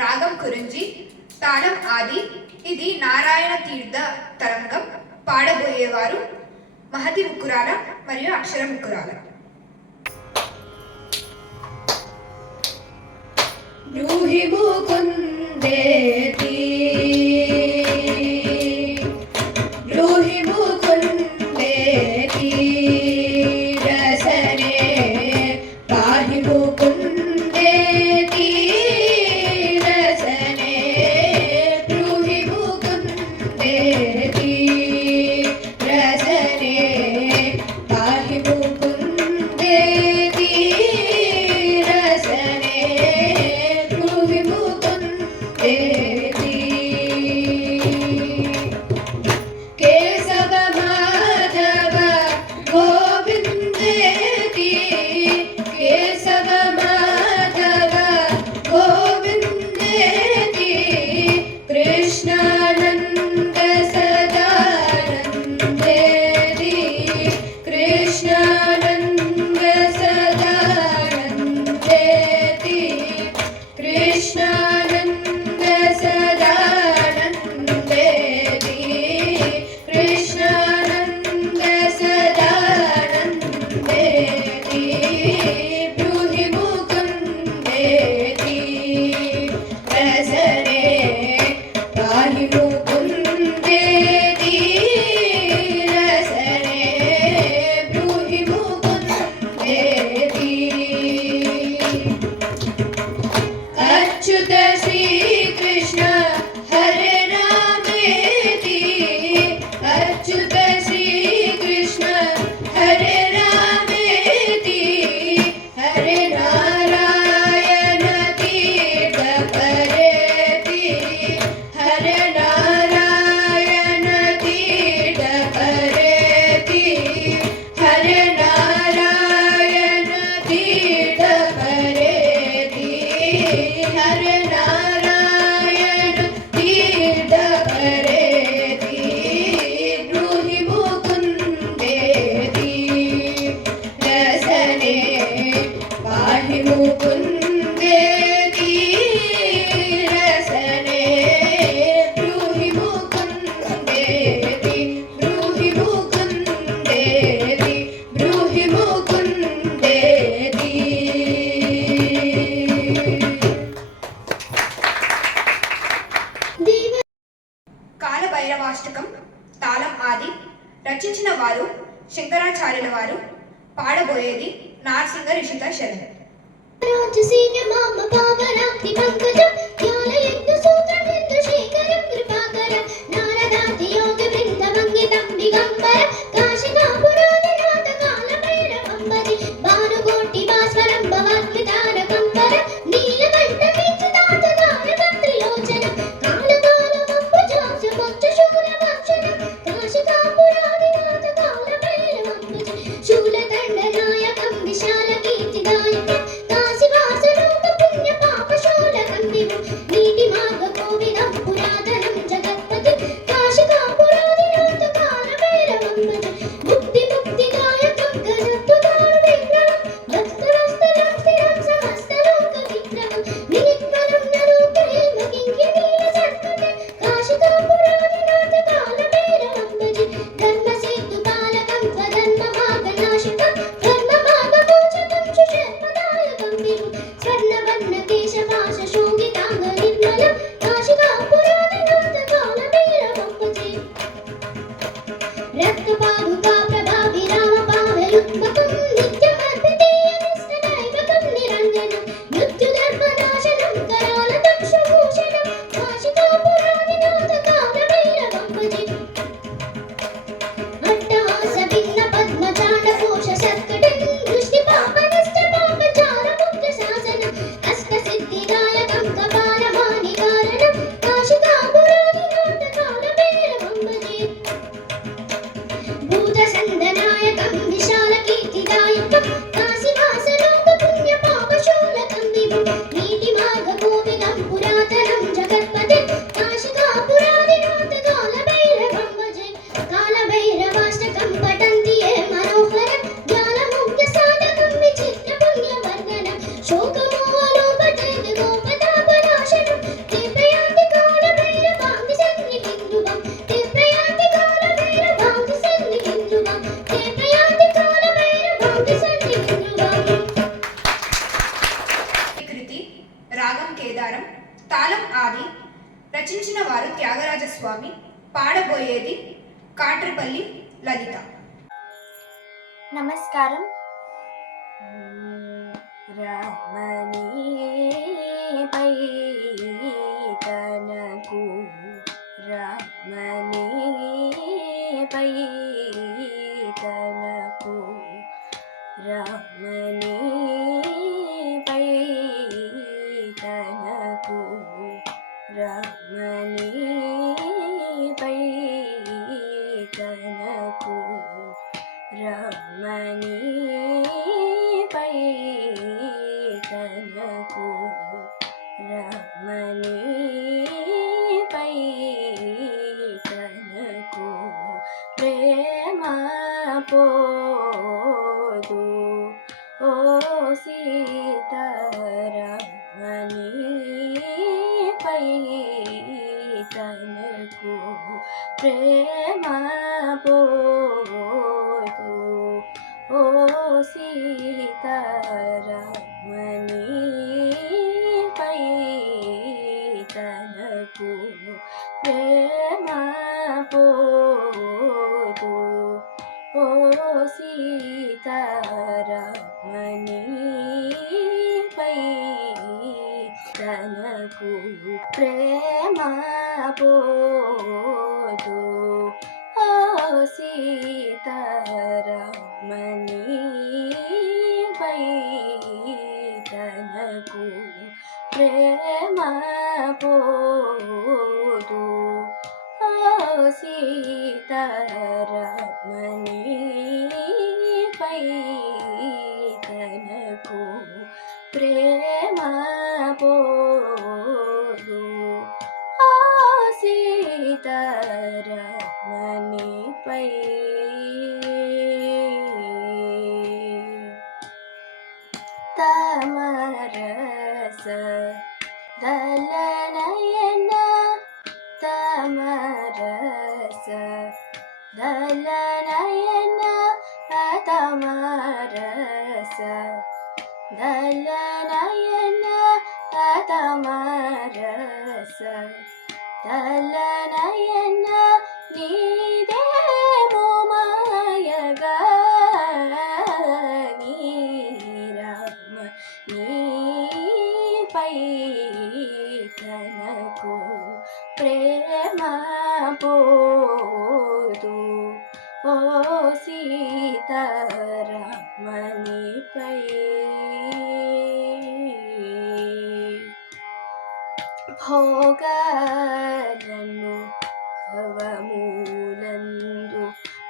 రాగం కురించి, తాళం ఆది. ఇది నారాయణ తీర్థ తరంగం. పాడబోయేవారు మహతి ముక్కురాల మరియు అక్షర ముక్కురాల. బ్రూహి ముకుందేతి బ్రూహి ముకుందేతి రసనే పాహి ముకుందేతి రసనే బ్రూహి ముకుందేతి రసనే పాహి ముకుందేతి రసనే బ్రూహి ముకుందేతి కేశవ మాధవ గోవిందేతి కేశవ మాధవ గోవిందేతి కృష్ణానంద సదానందేతి కృష్ణానంద సదానందేతి కృష్ణానంద సదానందేతి కృష్ణానంద సదానందేతి బ్రూహి ముకుందేతి రసనే పాహి ముకుందేతి రసనే బ్రూహి ముకుందేతి అచ్యుత శ్రీకృష్ణ హరే రామేతి అచ్యుత శ్రీకృష్ణ హరే రామేతి హరే నారాయణ తీర్థ పరేతి హరే నారాయణ తీర్థ పరేతి హరే నారాయణ తీర్థ పరేతి హరే నారాయణ తీర్థ పరేతి బ్రూహి ముకుందేతి రసనే పాహి ముకుందేతి రసనే బ్రూహి ముకుందేతి బ్రూహి ముకుందేతి బ్రూహి ముకుందేతి. కాలభైరవాష్టకం. తాళం ఆది. రచించిన వారు శంకరాచార్యుల వారు. పాడబోయేది నారసింగ రిషిత శరణ్. రాజసీన మామ పావనాక్తి పంకజం జ్ఞానయంతు సూత్రమిందు శేఖరం కృపాకర నారదాది యోగ బృందమంగితం దిగంబర కాశికాపురాది నాథ కాలభైరవంబరి భానుకోటి భాస్వరం భవాత్మితారకంబర నీలకంఠ విచ్చితార్థ తారకం త్రిలోచనం కాళకాలమంబుజాసమొచ్చ శూలభక్షణం కాశికాపురాది నాథ కాలభైరవంబుజ శూలదండనాయకం విశాల కీర్తిదాయకం కాశీవాసరూప పుణ్య పాపశూలకం విభు తాళం ఆది రచించిన వారు త్యాగరాజస్వామి. పాడబోయేది కాట్రపల్లి లలిత. నమస్కారం. రమణీ పై తనకు రమణీ పై తనకు రమణీ పై తనకు రమణీ పై తనకు రమణీ పై తనకు రమణీ పై తనకు ప్రేమ పోదు ఓ సీత రమణీ పై తనకు ప్రేమ పోదు ఓ సీత రమణీ పై తనకు ప్రేమ పోదు ఓ సీత రమణీ పై తనకు ప్రేమ పోదు ఓ సీత రమణీ పై తనకు ప్రేమ పోదు ఓ సీత రమణీ పై తనకు ప్రేమ పోదు ఓ సీత రమణీ పై. తమరస దళనయన తమరస దళనయన తమరస దళనయన తమరస దళనయన నీదేమో మాయగా నీరమ నీపై తనకు ప్రేమ పోదు ఓ సీత రమణీ పై. భోగాలను భవమూలందు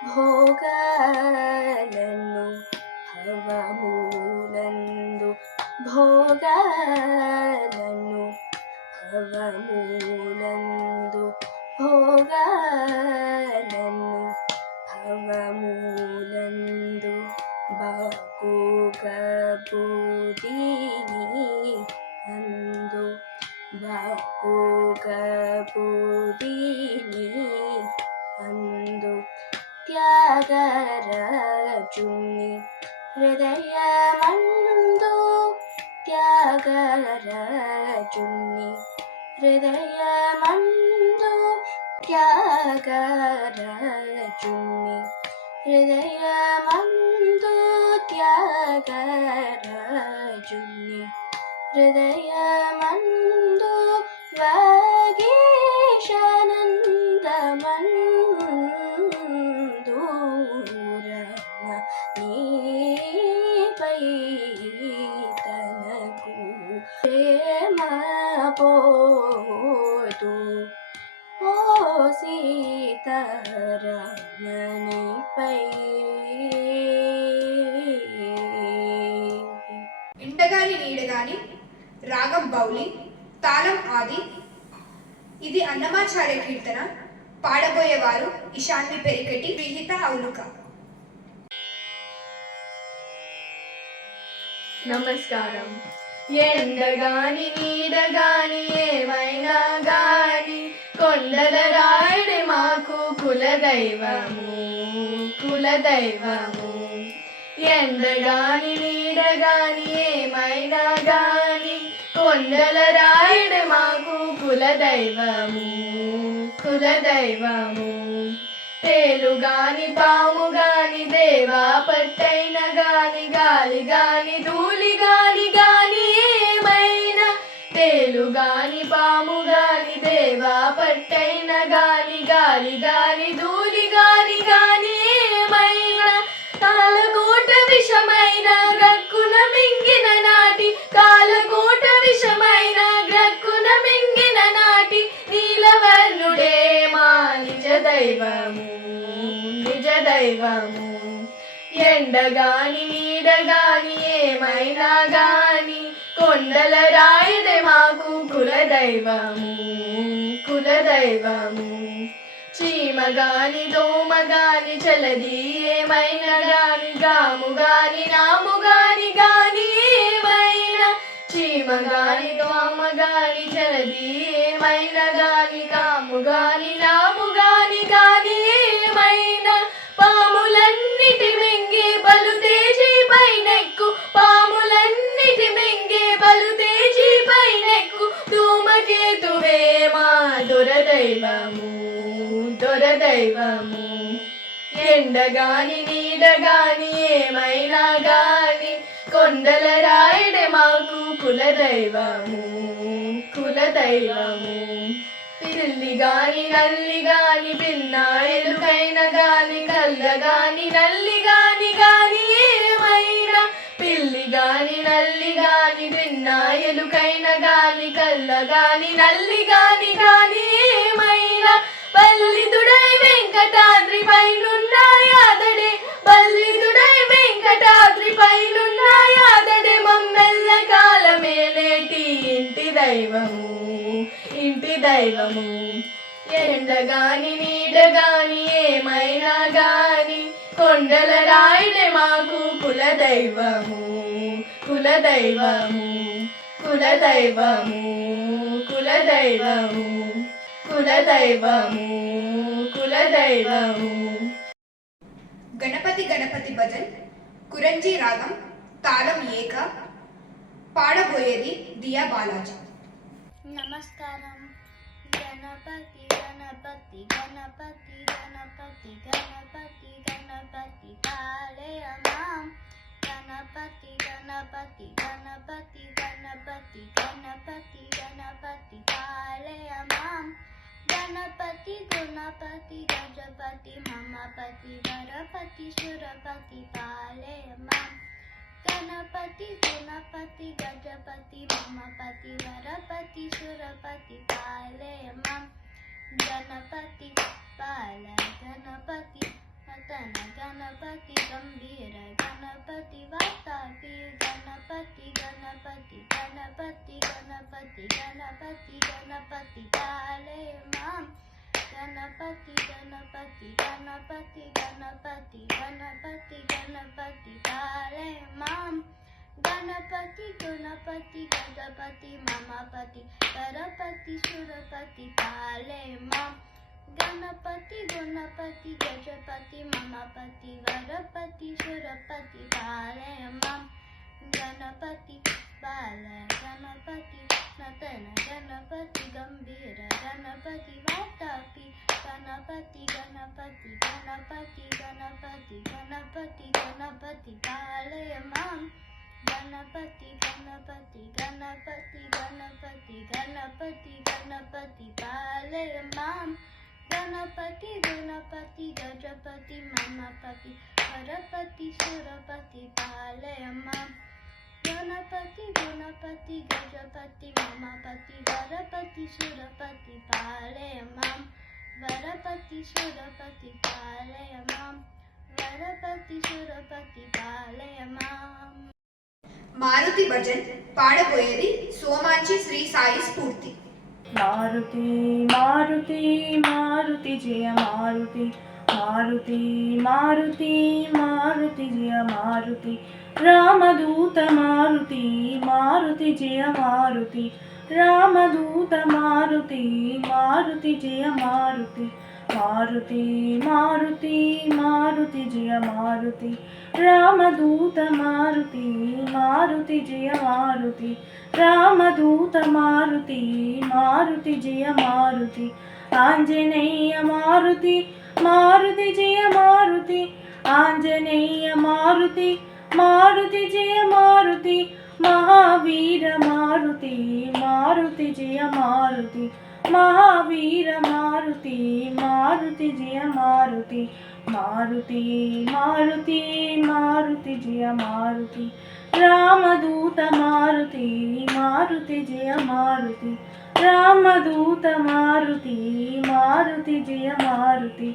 భోగాలను భవమూలందు భోగాలను భవమూలందు భోగాలను భవమూలందు బాగుగబుదిని అందు బాగుగబుదిని అందు త్యాగరాజుని హృదయమందు త్యాగరాజుని హృదయమందు త్యాగరాజుని హృదయమందు త్యాగరాజుని హృదయమందు వాగీశానందమందు రమణీపై తనకు ప్రేమ పోదు ఓ సీత రమణీపై. ఇంటగాని నీడగాని రాగం బౌలి తాళం ఆది. ఇది అన్నమాచార్య కీర్తన. పాడబోయేవారు ఇషాన్వి పెరికటి విహిత అవులుక. నమస్కారం. ఎండగాని నీడగాని ఏమైనా గాని కొండల రాయుడి మాకు కులదైవము కులదైవము. ఎండగాని నీడగాని ఏమైనా గాని కొండల రాయుడి మాకు కులదైవము కులదైవము. తేలుగాని పాము గాని దేవా పట్టైన గాని గాలి గాని ధూళి గాని గాని ఏమైనా, తేలుగాని పాము గాని దేవా పట్టైన గాని గాలి గాని ధూళి గాని గాని ఏమైనా, కాలకోట విషమైన గ్రక్కున మింగిన నాటి, కాలకోట విషమైన గ్రక్కున మింగిన నాటి నీలవర్ణుడే మా నిజ దైవము నిజ దైవము. ఎండగాని నీడగాని ఏమైనా గాని కొండల రాయుడే మాకు కులదైవము కులదైవము. చీమగాని దోమగాని చలది ఏమైనా గాని గాము గాని నాము గాని గాని ఏమైనా, చీమగాని దోమగాని చలది ఏమైనా గాని గాము గాని నాము గాని గాని ఏమైనా, పాములన్నిటి మింగే బలు తేజీ పైనెక్కు, పాములన్నిటి మింగే బలు తేజీ పైనెక్కు ధూమకేతువే మా దొరదైవము దొరదైవము. ఎండగాని నీడగాని ఏమైనా గాని కొండల రాయుడే మాకు కులదైవము కులదైవము. పిల్లి గాని నల్లి గాని పిన్నా ఎలుకైన గాని కళ్ళ గాని నల్లి గాని గాని ఏమైనా, పిల్లి గాని నల్లి గాని పిన్నా ఎలుకైన గాని కళ్ళ గాని నల్లి గాని గాని ఏమైనా, బల్లిదుడై వెంకటాద్రి పైనున్నాయాదడే, బల్లిదుడై వెంకటాద్రి పైనున్నాయాదడే మమ్మెల్ల కాలమేలేటి ఇంటి దైవము ఇంటి దైవము. ఎండగాని నీడగాని ఏమైనా గాని కొండల రాయుడే మాకు కులదైవము కులదైవము కులదైవము కులదైవము కులదైవము కులదైవము. గణపతి గణపతి భజన్ కురంజీ రాగం తాళం ఏక. పాడబోయేది దియా బాలాజీ. నమస్కారం. గణపతి గణపతి గణపతి గణపతి గణపతి గణపతి పాలయమాం. గణపతి గణపతి గణపతి గణపతి గణపతి గణపతి పాలయమాం. గణపతి గుణపతి గజపతి మమపతి వరపతి సురపతి పాలయమాం. గణపతి గుణపతి గజపతి మమపతి వరపతి సురపతి పాలయమాం. గణపతి పాల గణపతి నతన గణపతి గంభీర గణపతి వాతాపి గణపతి గణపతి గణపతి గణపతి గణపతి గణపతి పాలయమాం. గణపతి గణపతి గణపతి గణపతి గణపతి గణపతి పాలయమాం. గణపతి గుణపతి గజపతి మమపతి వరపతి సురపతి పాలయమాం. గణపతి గుణపతి గజపతి మమపతి వరపతి సురపతి పాలయమాం. గణపతి బాల గణపతి నతన గణపతి గంభీర గణపతి వాతాపి గణపతి గణపతి గణపతి గణపతి గణపతి గణపతి పాలయమాం. గణపతి గణపతి గణపతి గణపతి గణపతి గణపతి పాలయమాం. గణపతి గుణపతి గజపతి మమపతి వరపతి సురపతి పాలయమాం. గణపతి గుణపతి గజపతి మమపతి వరపతి సురపతి పాలయమాం. వరపతి సురపతి పాలయమాం. వరపతి సురపతి పాలయమాం. మారుతి భజన్ పాడబోయేది సోమాంచి శ్రీ సాయి స్ఫూర్తి. మారుతి మారుతి మారుతి జయ మారుతి మారుతి మారుతి మారుతి జయ మారుతి. రామదూత మారుతి మారుతి జయ మారుతి. రామదూత మారుతి మారుతి జయ మారుతి. మారుతి మారుతి మారుతి జయ మారుతి రామదూత మారుతి మారుతి జయ మారుతి రామదూత మారుతి మారుతి జయ మారుతి ఆంజనేయ మారుతి మారుతి జయ మారుతి ఆంజనేయ మారుతి మారుతి జయ మారుతి మహావీర మారుతి మారుతి జయ మారుతి మహావీర మారుతి మారుతి జయ మారుతి మారుతి మారుతి మారుతి జయ మారుతి రామదూత మారుతి మారుతి జయ మారుతి రామదూత మారుతి మారుతి జయ మారుతి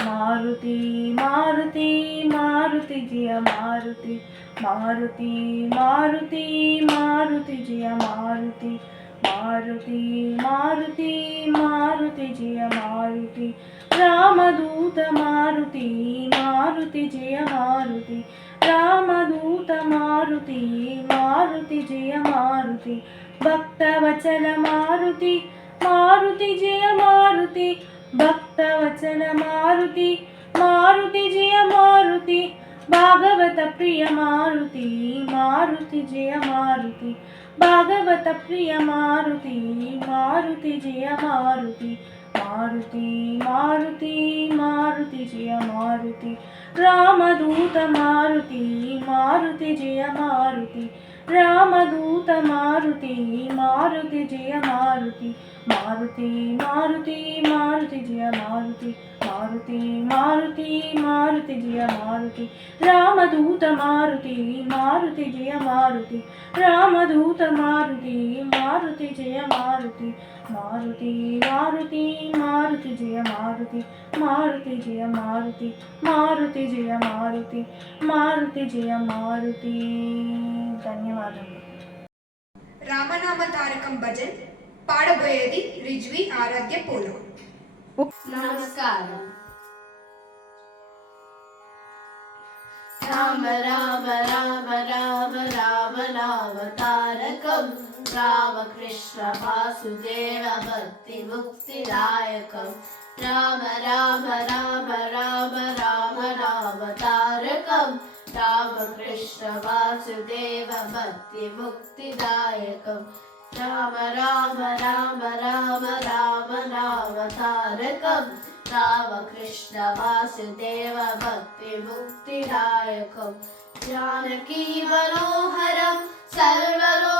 మారుతి మారుతి మారుతి జయ మారుతి మారుతి మారుతి మారుతి జయ మారుతి మారుతి మారుతి మారుతి జయ మారుతి రామదూత మారుతి మారుతి జయ మారుతి రామదూత మారుతి మారుతి జయ మారుతి భక్తవచన మారుతి మారుతి జయ మారుతి భక్తవచన మారుతి మారుతి జయ మారుతి భాగవత ప్రియ మారుతి మారుతి జయ మారుతి భాగవత ప్రియ మారుతి మారుతి జయ మారుతి మారుతి మారుతి మారుతి జయ మారుతి రామదూత మారుతి మారుతి జయ మారుతి రామదూత మారుతి మారుతి జయ మారుతి మారుతి మారుతి మారుతి జయ మారుతి మారుతి మారుతి మారుతి జయ మారుతి రామదూత మారుతి మారుతి జయ మారుతి రామదూత మారుతి మారుతి జయ మారుతి మారుతి మారుతి మారుతి జయ మారుతి మారుతి జయ మారుతి మారుతి జయ మారుతి మారుతి జయ మారుతి. ధన్యవాదాలు. రామనామ తారకం భజన్ పాడబోయేది రిజ్వి ఆరాధ్య పోలో. నమస్కారం. రామ రామ రామ రామ రామ నామ తారకం రామకృష్ణ వాసుదేవ భక్తి ముక్తిదాయకం రామ రామ రామ రామ రామ నామ తారకం రామకృష్ణ వాసుదేవ భక్తి ముక్తిదాయకం రామ రామ రామ రామ రామ నామ తారకం రామకృష్ణ వాసుదేవ భక్తి ముక్తిదాయకం జానకీ మనోహరం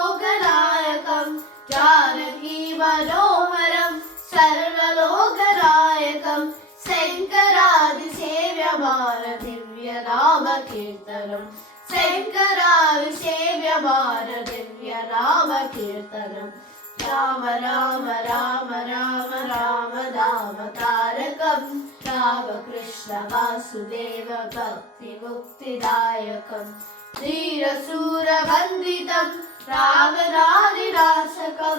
సర్వలోకనాయకం జానకీ మనోహరం సర్వలోకనాయకం శంకరాది సేవ్యమాన దివ్య నామ కీర్తనం శంకరాది సేవ్యమాన దివ్య నామ కీర్తనం రామ రామ రామ రామ రామ నామ తారకం రామకృష్ణ వాసుదేవ భక్తి ముక్తిదాయకం ధీరశూరవందితం రావణాదినాశకం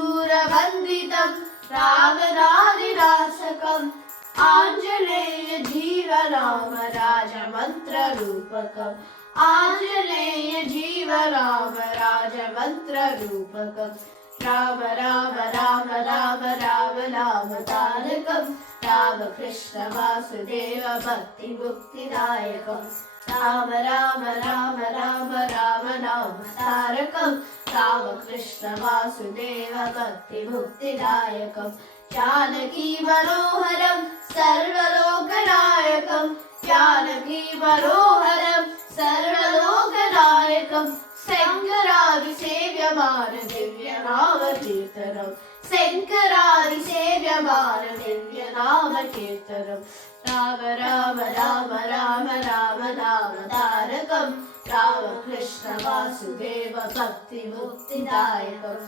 ధీరశూరవందితం రావణాదినాశకం ఆంజనేయ జీవరామ రాజమంత్ర రూపకం ఆంజనేయ జీవరామ రాజమంత్ర రూపకం రామ రామ రామ రామ రామ నామ తారకం రామకృష్ణ వాసుదేవ భక్తి ముక్తిదాయకం రామ రామ రామ రామ రామ నామ తారకం రామకృష్ణ వాసుదేవ భక్తి ముక్తిదాయకం జానకీ మనోహరం సర్వలోకనాయకం జానకీ మనోహరం సర్వలోకనాయకం శంకరాది సేవ్యమాన దివ్య నామ కీర్తనం శంకరాది సేవ్యమాన దివ్య నామ కీర్తనం రామ రామ రామ రామ రామ నామ తారకం రామకృష్ణ వాసుదేవ భక్తి ముక్తిదాయకం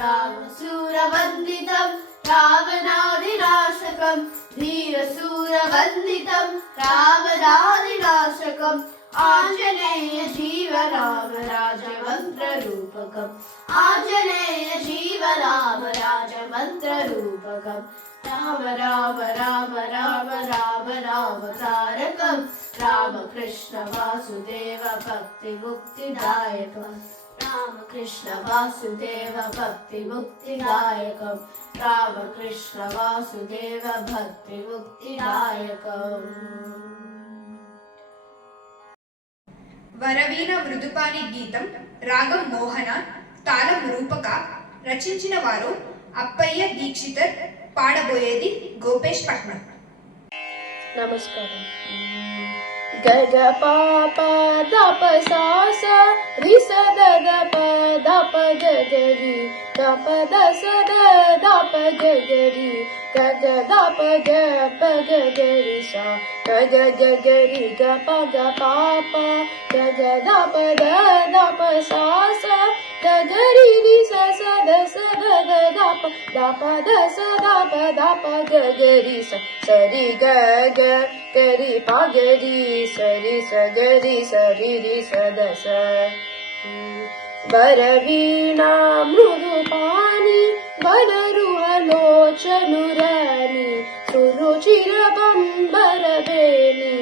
రామశూరవందితం రావణాదినాశకం ధీరశూరవందితం రావణాదినాశకం ఆంజనేయ జీవరామ రాజమంత్ర రూపకం ఆంజనేయ జీవరామ రాజమంత్ర రూపకం రామ రామ రామ రామ రామ నామ తారకం రామకృష్ణ వాసుదేవ భక్తి ముక్తిదాయకం రామకృష్ణ వాసుదేవ భక్తి ముక్తిదాయకం రామకృష్ణ వాసుదేవ భక్తి ముక్తిదాయకం. వరవీణ మృదుపాని గీతం రాగం మోహన తాళం రూపక రచించిన వారు అప్పయ్య దీక్షితర్ పాడబోయేది గోపేష్ పట్నం. నమస్కారం. గగ పాప దప సాస రిస దప దప గగరి దప దస దప గగరి గగ దప గప గగరి సా గగ గగరి గప గ పాప గగ దప దప సాస గగరి రిస సద సద దప దప దస దప దప గగరి స సరి గగ గరి పగరి సరి సగరి సరి రి సదస వరవీణా మృదుపాని వనరుహలోచనురాని సురుచిర బంబరవేణి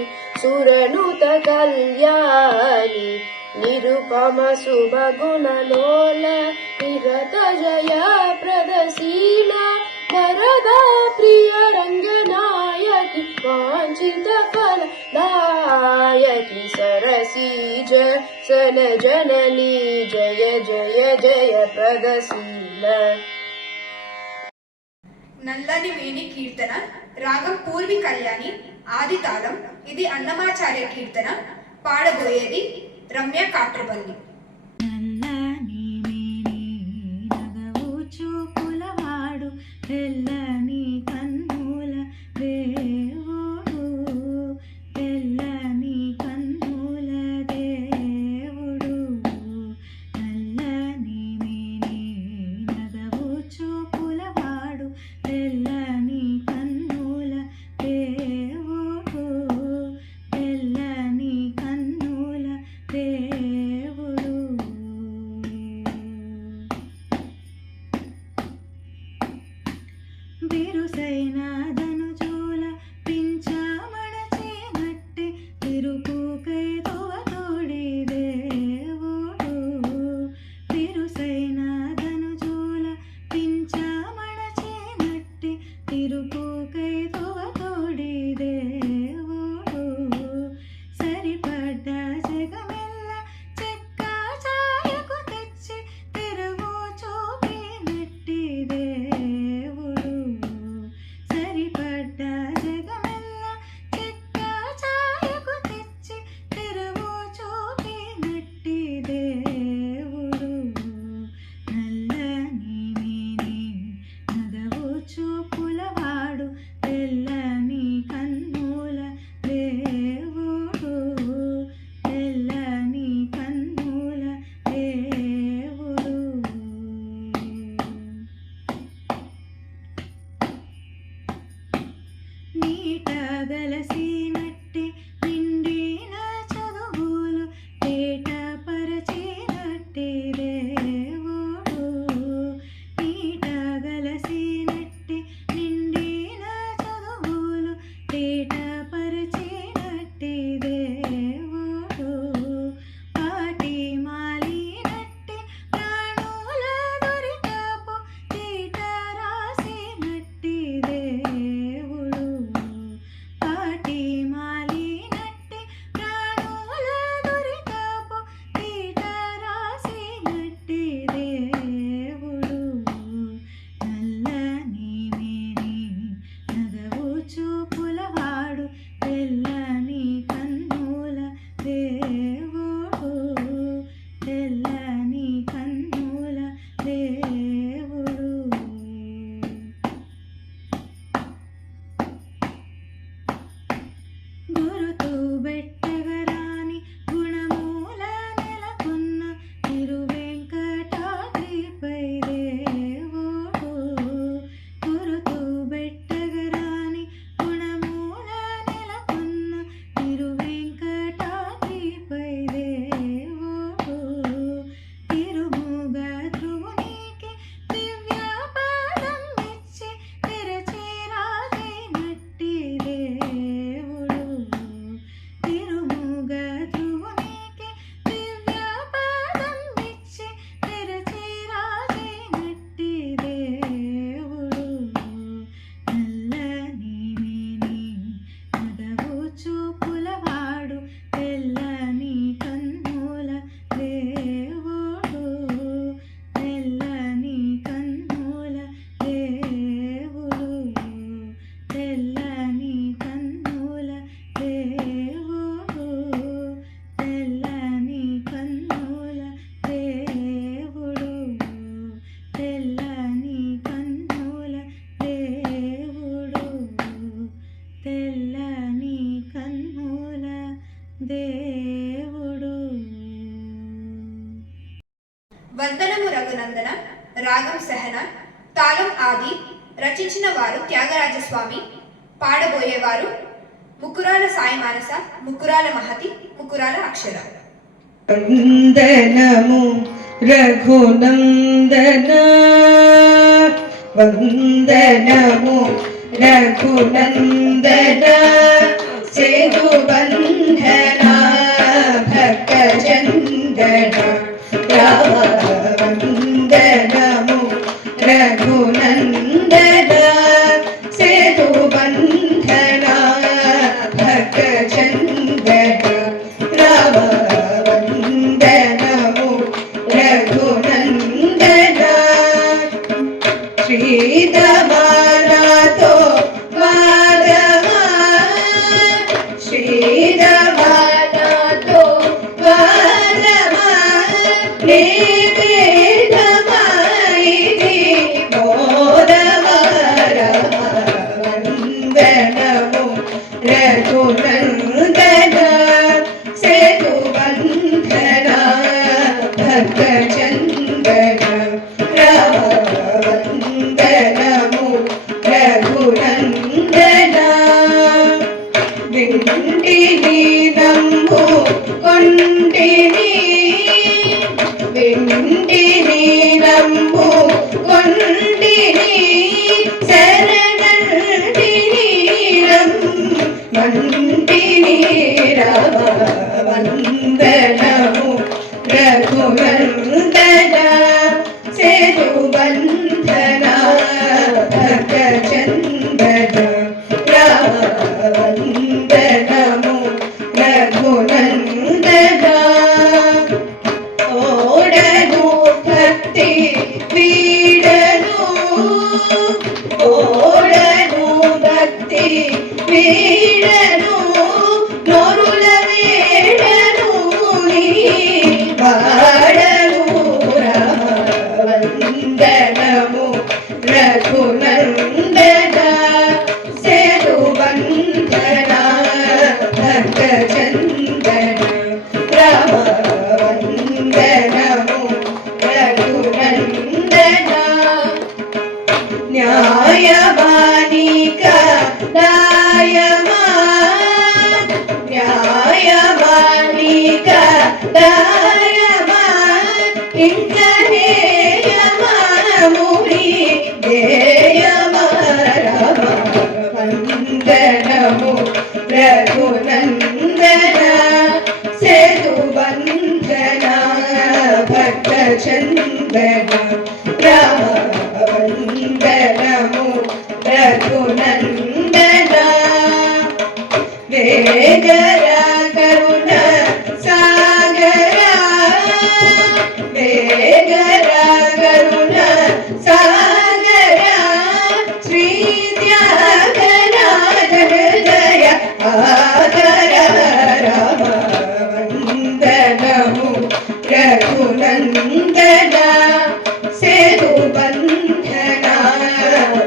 సురనుత కళ్యాణి నిరుపమ శుభగుణలోల నిరత జయ ప్రదశీల వరదా ప్రియ రంగనాయకి వాంఛిత ఫలదాయకి సరసీజ సన జననీ జయ జయ జయ ప్రదశీల. నల్లని వేణి కీర్తన రాగం పూర్వి కళ్యాణి ఆది తాళం ఇది అన్నమాచార్య కీర్తన పాడబోయేది రమ్య కాట్రపల్లి. నల్లని మేని నగవు చూపులవాడు తెల్లని కన్నుల దేవుడు తెల్లని కన్నుల దేవుడు నల్లని మేని నగవు చూపులవాడు తెల్లని కన్నుల దేవుడు తెల్లని కన్నుల దేవుడు. బిరుసైన ధనుజూల పింఛమడచేనట్టే తిరుపుకై తోడి దేవుడు బిరుసైన ధనుజూల పింఛమడచేనట్టే తిరుపుకై తోడి దేవుడు సరిపడ్డ జగమెల్ల చెక్క ఛాయకు తెచ్చి తెరువు చూపినట్టి దేవుడు సరిపడ్డ జగమెల్ల చెక్క ఛాయకు తెచ్చి తెరువు చూపినట్టి దేవుడు నల్లని మేని నగవు చూపులవాడు తెల్లని కన్నుల దేవుడు తెల్లని కన్నుల దేవుడు. నీట గలసినట్టే నిండిన చదువులు తేట పరచినట్టే దేవుడు నీట గలసినట్టే నిండిన చదువులు తేట పరచినట్టే దేవుడు పాటి మాలినట్టే ప్రాణుల దొరికపు చీట రాసినట్టే దేవుడు పాటి తాళం ఆది రచించిన వారు త్యాగరాజస్వామి. పాడబోయేవారు ముకురాల సాయి మానస, ముకురాల మహతి, ముకురాల అక్షర. వందనము రఘునందన, వందనము రఘునందన, సేతు బంధన భక్త చందన రామ. వందనము రఘునందన, సేతు బంధన భక్త చందన రామ. వందనము రఘునందన, శ్రీదమాలతో మాధవా, శ్రీదమాలతో మాధవా, నే వేదమాయిని బోధవా రమ. వందనము రఘునందన, సేతు బంధన భక్త చందన రామ. వందనము రఘునందన, వెంటిని నమ్ము కొంటిని, వెంటిని నమ్ము కొంటిని, శరణంటిని మంటిని రామ. వందనము రఘునందన, సేతు బంధన భక్త చందన రామ. వందనము రఘునందన, ఓడను భక్తి వీడను, ఓడను భక్తి వీడను, నోరుల వేడను నీ వాడను రామ. వందనము రఘునందన, సేతు బంధన భక్త చందన రామ. వందనము రఘునందన, న్యాయవానిక దాయమా, న్యాయవానిక దాయమా, ఇంక హేయమాముని దేయమా రామ. వందనము రఘునందన, సేతు బంధన భక్త చందన రామ. వందనము రఘునందన, వేగర కరుణ సాగర, వేగర కరుణ సాగర, శ్రీ త్యాగరాజ హృదయ ఆదర రామ. వందనము రఘునందన, సేతు బంధన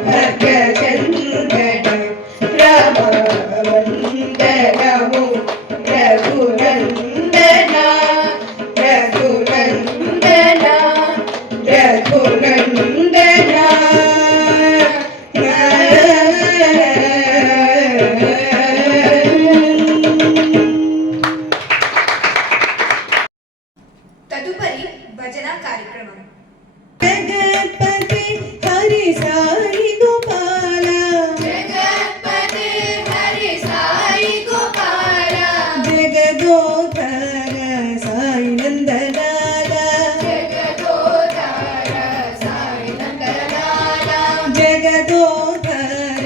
భక్త చందన రామ. వందనము రఘునందన, రఘునందన రఘునందన. తదుపరి భజన కార్యక్రమం. జగత్పతి హరి సాయి గోపాల, జగత్పతే హరి సాయి గోపాల, జగదోధర సాయి నందలాల, జగదోధార సాయి నందలాల, జగదోధర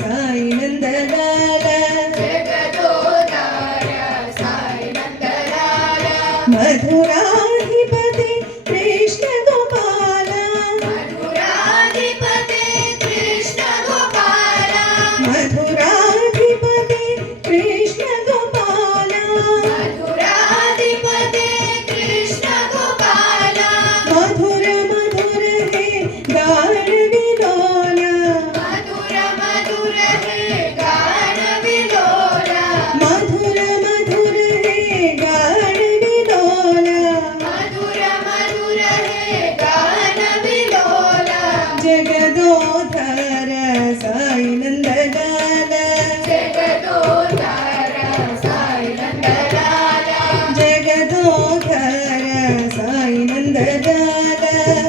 సాయి నందలాల, జగదోధార సాయి నందలాల, మధురాధిపతి కృష్ణ గోపాల, మధురాధిపతే కృష్ణ గోపాల, మధురాధిపతి కృష్ణ గోపాల, మధురాధిపతే కృష్ణ గోపాల, మధుర మధుర హే గాన విలోల, జగదోధర సాయి నందలాల జగదోధార సాయి నందలాల జగదోధర సాయి నందలాల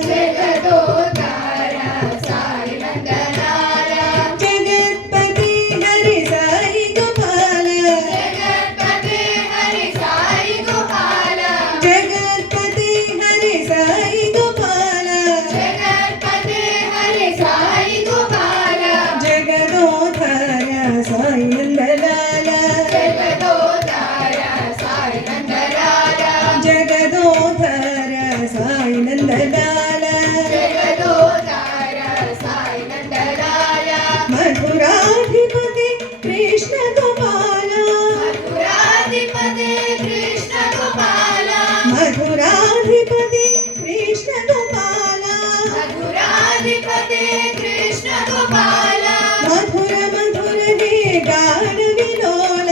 జగదోధార సాయి నందలాల జగత్పతి హరి సాయి గోపాల జగత్పతే హరి సాయి గోపాల జగత్పతి హరి సాయి గోపాల జగత్పతే హరి సాయి గోపాల జగదోధర సాయి నందలాల జగదోధార సాయి నందలాల జగదోధర సాయి నందలాల జగదోధార సాయి నందలాల మధురాధిపతి కృష్ణ గోపాల మధురాధిపతే కృష్ణ గోపాల మధురాధిపతి కృష్ణ గోపాల మధురాధిపతే కృష్ణ గోపాల మధుర మధుర హే గాన విలోల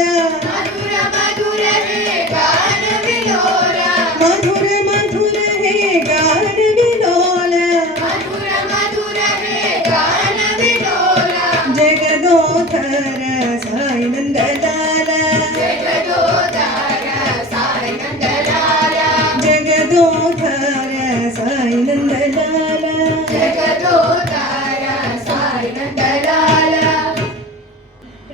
మధుర మధుర హే గాన విలోల మధుర మధుర హే గాన విలోల మధుర మధుర హే గాన విలోల జగదోధర సాయి నందలాల జగదోధార సాయి నందలాల జగదోధర సాయి నందలాల జగదోధార సాయి నందలాల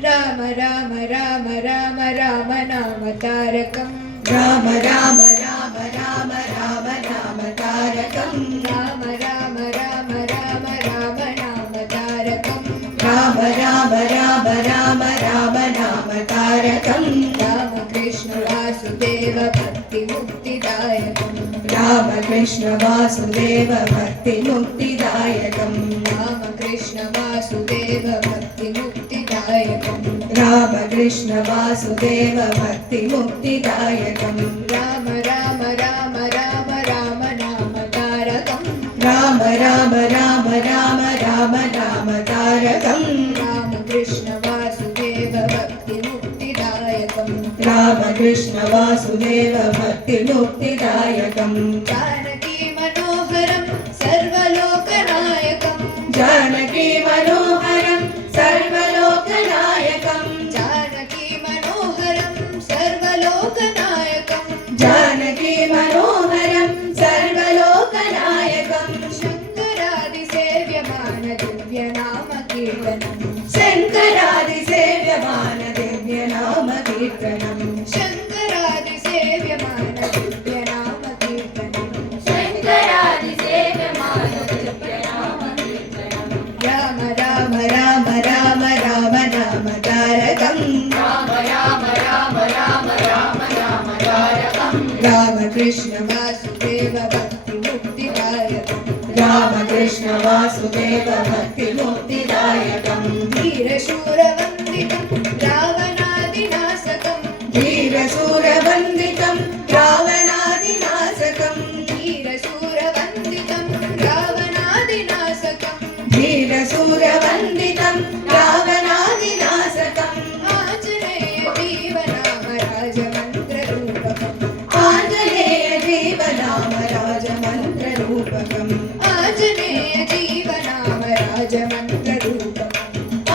రామ రామ రామ రామ రామ నామ తారకం రామ రామ రామ రామ రామ నామ తారకం రామ రామ రామ రామ రామ నామ తారకం రామ రామ రామ రామ రామ నామ తారకం రామకృష్ణ వాసుదేవ భక్తి ముక్తిదాయకం రామకృష్ణ వాసుదేవ భక్తి ముక్తిదాయకం రామకృష్ణ వాసుదేవ భక్తి ముక్తిదాయకం రామకృష్ణ వాసుదేవ భక్తి ముక్తిదాయకం రామ రామ రామ రామ రామ నామ తారకం రామ రామ రామ రామ రామ నామ తారకం రామకృష్ణ వాసుదేవ భక్తి ముక్తిదాయకం రామకృష్ణ వాసుదేవ భక్తి ముక్తిదాయకం జానకీ మనోహరం సర్వలోకనాయకం జానకీ మనోహరం సర్వలోకనాయకం జానకీ మనోహరం సర్వలోకనాయకం జానకీ మనోహరం సర్వలోకనాయకం శంకరాది సేవ్యమాన దివ్య నామ కీర్తనం శంకరాది సేవ్యమాన దివ్య నామ కీర్తనం శంకరాది సేవ్యమాన దివ్య నామ కీర్తనం శంకరాది సేవ్యమాన దివ్య నామ కీర్తనం రామ రామ రామ రామ రామ రామ నామ తారకం రామ రామ రామ రామ రామ నామ తారకం రామకృష్ణ వాసుదేవ భక్తి ముక్తిదాయకం రామకృష్ణ వాసుదేవ భక్తి ముక్తిదాయకం ధీరశూరవందితం రావణాదినాశకం ధీరశూరవందితం రావణాదినాశకం ధీరశూరవందితం రావణాదినాశకం ధీరశూరవందితం రావణాదినాశకం ఆంజనేయ జీవనామ రాజమంత్రరూపకం ఆంజనేయ జీవనామ రాజమంత్రరూపకం ఆంజనేయ జీవనామ రాజమంత్రరూపకం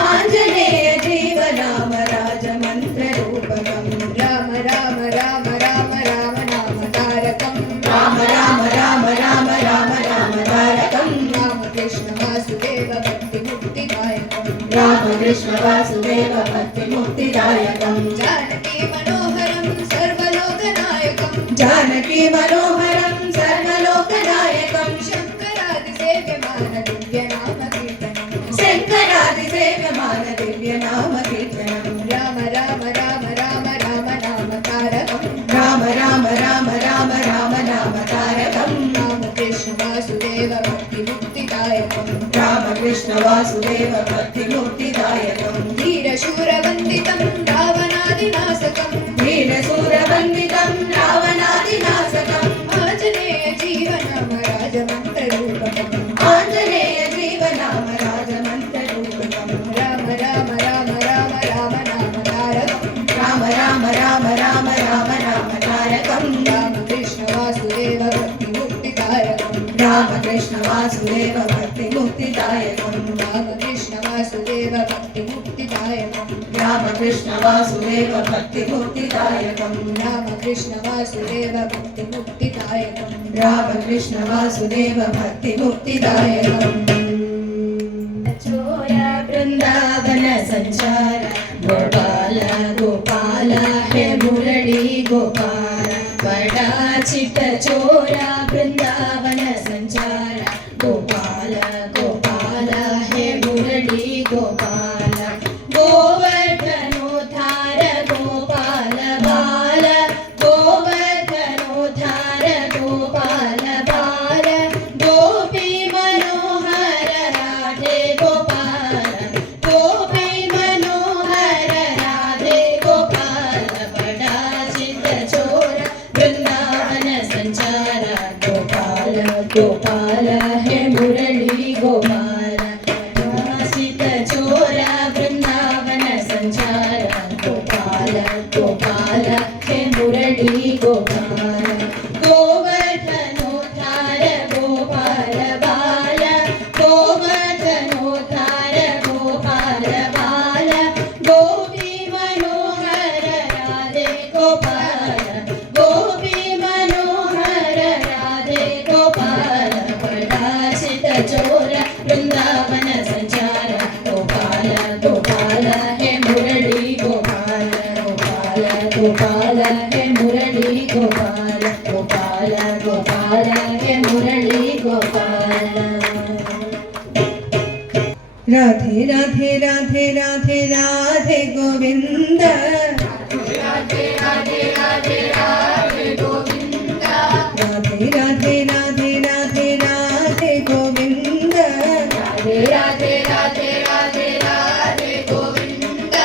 ఆంజనేయ జీవనామ రాజమంత్రరూపకం రామ రామ రామ రామ రామ నామ తారకం రామ రామ రామ రామ రామ నామ తారకం రామకృష్ణ వాసుదేవ భక్తి ముక్తిదాయకం రామకృష్ణ వాసుదేవ భక్తి ముక్తిదాయకం జానకీ మనోహరం సర్వలోకనాయకం జానకీ మనోహరం సర్వలోకనాయకం శంకరాది సేవ్యమాన దివ్య నామ కీర్తనం శంకరాది సేవ్యమాన దివ్య నామ కీర్తనం రామ రామ రామ రామ రామ నామ తారకం రామ రామ రామ రామ రామ నామ తారకం రామకృష్ణ వాసుదేవ భక్తి ముక్తిదాయకం రామకృష్ణ వాసుదేవ భక్తి ముక్తిదాయకం ధీరశూరవందితం రావణాదినాశకం వీరశూరవందితం రావణాదినాశకం ఆంజనేయ జీవనామ రాజమంత్రరూపకం ఆంజనేయ జీవనామ రాజమంత్రరూపకం రామ రామ రామ రామ రామ నామ తారకం రామ రామ రామ రామ రామ నామ తారకం రామకృష్ణ వాసుదేవ భక్తి ముక్తిదాయకం రామకృష్ణ వాసుదేవ భక్తి ముక్తిదాయకం రామకృష్ణ వాసుదేవ భక్తి ముక్తిదాయకం రామకృష్ణ వాసుదేవ భక్తి ముక్తిదాయకం రామకృష్ణ వాసుదేవ భక్తి ముక్తిదాయకం चोरा वृंदावन संचार गोपाल गोपाल हे मुरली गोपाल बड़ा चित चोरा वृंदावन संचार गोपाल गोपाल हे मुरली गोपाल गोवर्धनोद्धार गोपाल बाल गोवर्धनोद्धार गोपाल बाल गोपी मनोहर राधे गोपाल गोपी मनोहर राधे गोपाल बड़ा चित चोर वृंदावन संचार गोपाल गोपाल हे मुरली गोपाल बड़ा चित चोर वृंदावन संचार गोपाल गोपाल हे मुरली गोपाल गोवर्धनोद्धार गोपाल बाल गोवर्धनोद्धार गोपाल बाल गोपी मनोहर राधे गोपाल गोपी मनोहर राधे गोपाल बड़ा चित चोर वृंदावन संचार गोपाल गोपाल हे मुरली गोपाल गोपाल गोपाल हे मुरली गोपाल गोपाल गोपाल हे मुरली गोपाल राधे राधे राधे राधे राधे गोविंद राधे राधे राधे राधे गोविंद राधे राधे राधे राधे राधे गोविंद राधे राधे राधे राधे राधे गोविंद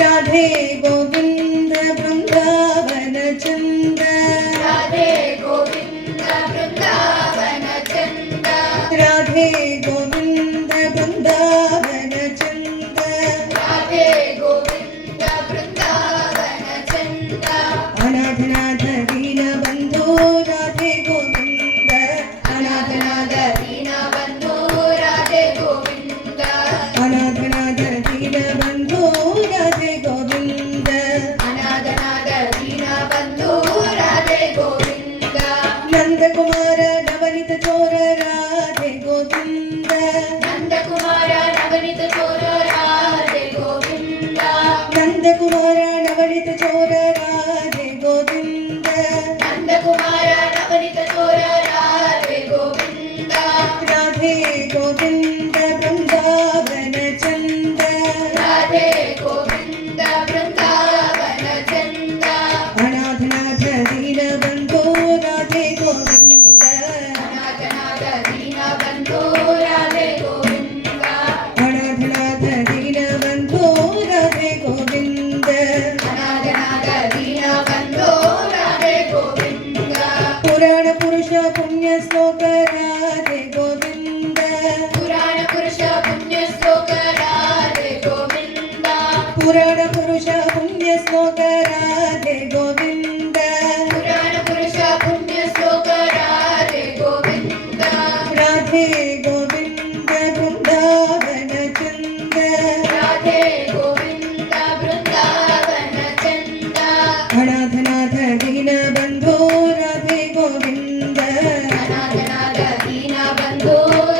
राधे गोविंद वृंदावन चंद राधे गोविंद वृंदावन चंद राधे गोविंद वृंदावन चंद राधे गोविंद वृंदावन चंद अनाथनाथ दीन बंधु राधे गोविंद अनाथनाथ दीन बंधु राधे गोविंद अनाथनाथ दीन बंधु राधे गोविंद अनाथनाथ दीन बंधु राधे गोविंद नंद कुमार नवनीत चोर राधे गोविंद नंद कुमार नवनीत चोर राधे गोविंद नंद कुमार नवनीत चोर राधे गोविंद नंद कुमार नवनीत चोर राधे गोविंद राधे गोविंद वृंदावन चंद राधे गोविंद वृंदावन चंद अनाथनाथ दीन बंधु राधे गोविंद अनाथनाथ दीन बंधु राधे गोविंद अनाथनाथ दीन बंधु राधे गोविंद अनाथनाथ दीन बंधु राधे गोविंद पुराण पुरुष पुण्य श्लोक राधे गोविंद पुराण पुरुष पुण्य श्लोक राधे गोविंद पुराण पुरुष पुण्य श्लोक राधे गोविंद पुराण पुरुष पुण्य श्लोक राधे गोविंद राधे गोविंद वृंदावन चंद राधे गोविंद वृंदावन चंद अनाथनाथ दीन बंधु राधे गोविंद अनाथनाथ दीन बंधु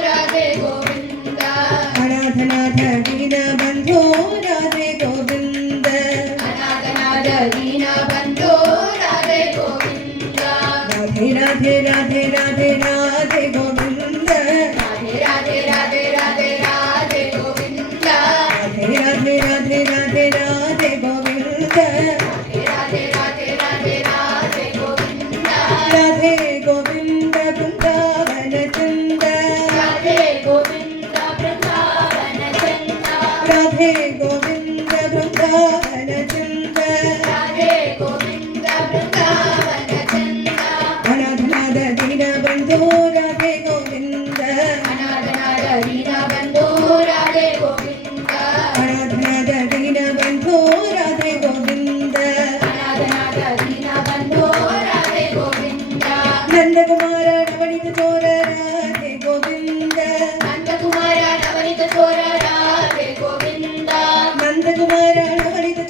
राधे गोविंद अनाथनाथ दीन बंधु राधे गोविंद अनाथनाथ दीन बंधु राधे गोविंद राधे राधे राधे राधे राधे गोविंद राधे राधे राधे राधे राधे गोविंद राधे राधे राधे राधे राधे गोविंद राधे राधे राधे राधे गोविंद राधे गोविंद वृंदावन चंद राधे गोविंद वृंदावन चंद राधे गोविंद वृंदावन चंद राधे गोविंद वृंदावन चंद अनाथनाथ दीन बंधु राधे गोविंद अनाथनाथ दीन बंधु राधे गोविंद अनाथनाथ दीन बंधु राधे गोविंद अनाथनाथ दीन बंधु राधे गोविंद नंद कुमार नवनीत चोर राधे गोविंद नंद कुमार नवनीत चोर राधे गोविंद नंद कुमार नवनीत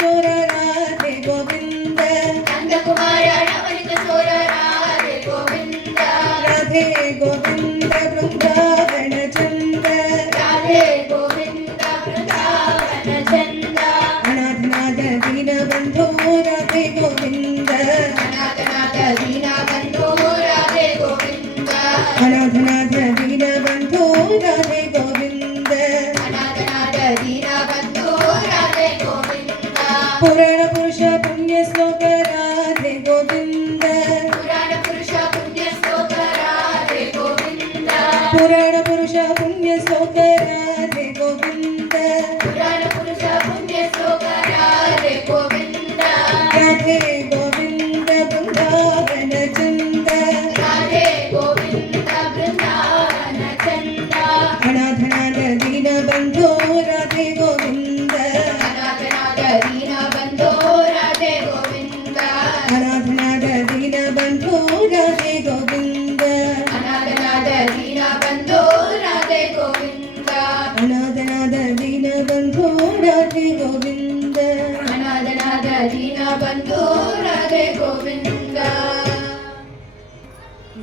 दीन बंधु राधे गोविंद पुराण पुरुष पुण्य श्लोक राधे गोविंद पुराण पुरुष पुण्य श्लोक राधे गोविंद पुराण पुरुष पुण्य श्लोक राधे गोविंद पुराण पुरुष पुण्य श्लोक राधे गोविंद राधे गोविंद वृंदावन चंद राधे गोविंद वृंदावन चंद अनाथनाथ दीन बंधो राधे गोविंद अनाथनाथ दीन बंधो राधे गोविंद अनाथनाथ दीन बंधो राधे गोविंद अनाथनाथ दीन बंधो राधे गोविंद अनाथनाथ दीन बंधो राधे गोविंद अनाथनाथ दीन बंधो राधे गोविंद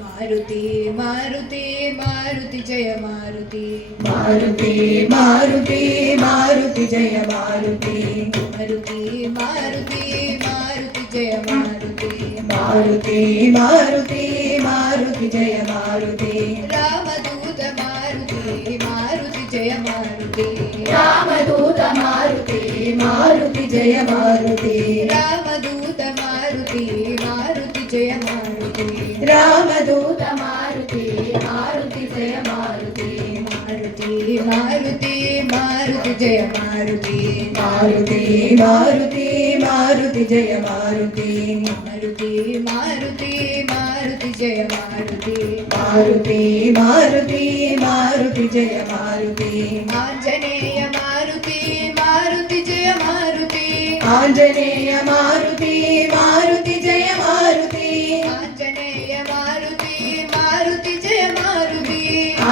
मारुति मारुति मारुति जय मारुति मारुति मारुति मारुति जय मारुति मारुति मारुति मारुति जय मारुति मारुति मारुति मारुति जय मारुति रामदूत मारुति मारुति जय मारुति रामदूत मारुति मारुति जय मारुति रामदूत मारुति मारुति जय मारुति रामदूत मारुति मारुति जय मारुति मारुति मारुति मारुति जय मारुति मारुति मारुति मारुति जय मारुति मारुति मारुति मारुति जय मारुति मारुति मारुति मारुति जय मारुति आंजनेय मारुति मारुति जय मारुति आंजनेय मारुति मारुति जय मारुति आंजनेय मारुति मारुति जय मारुति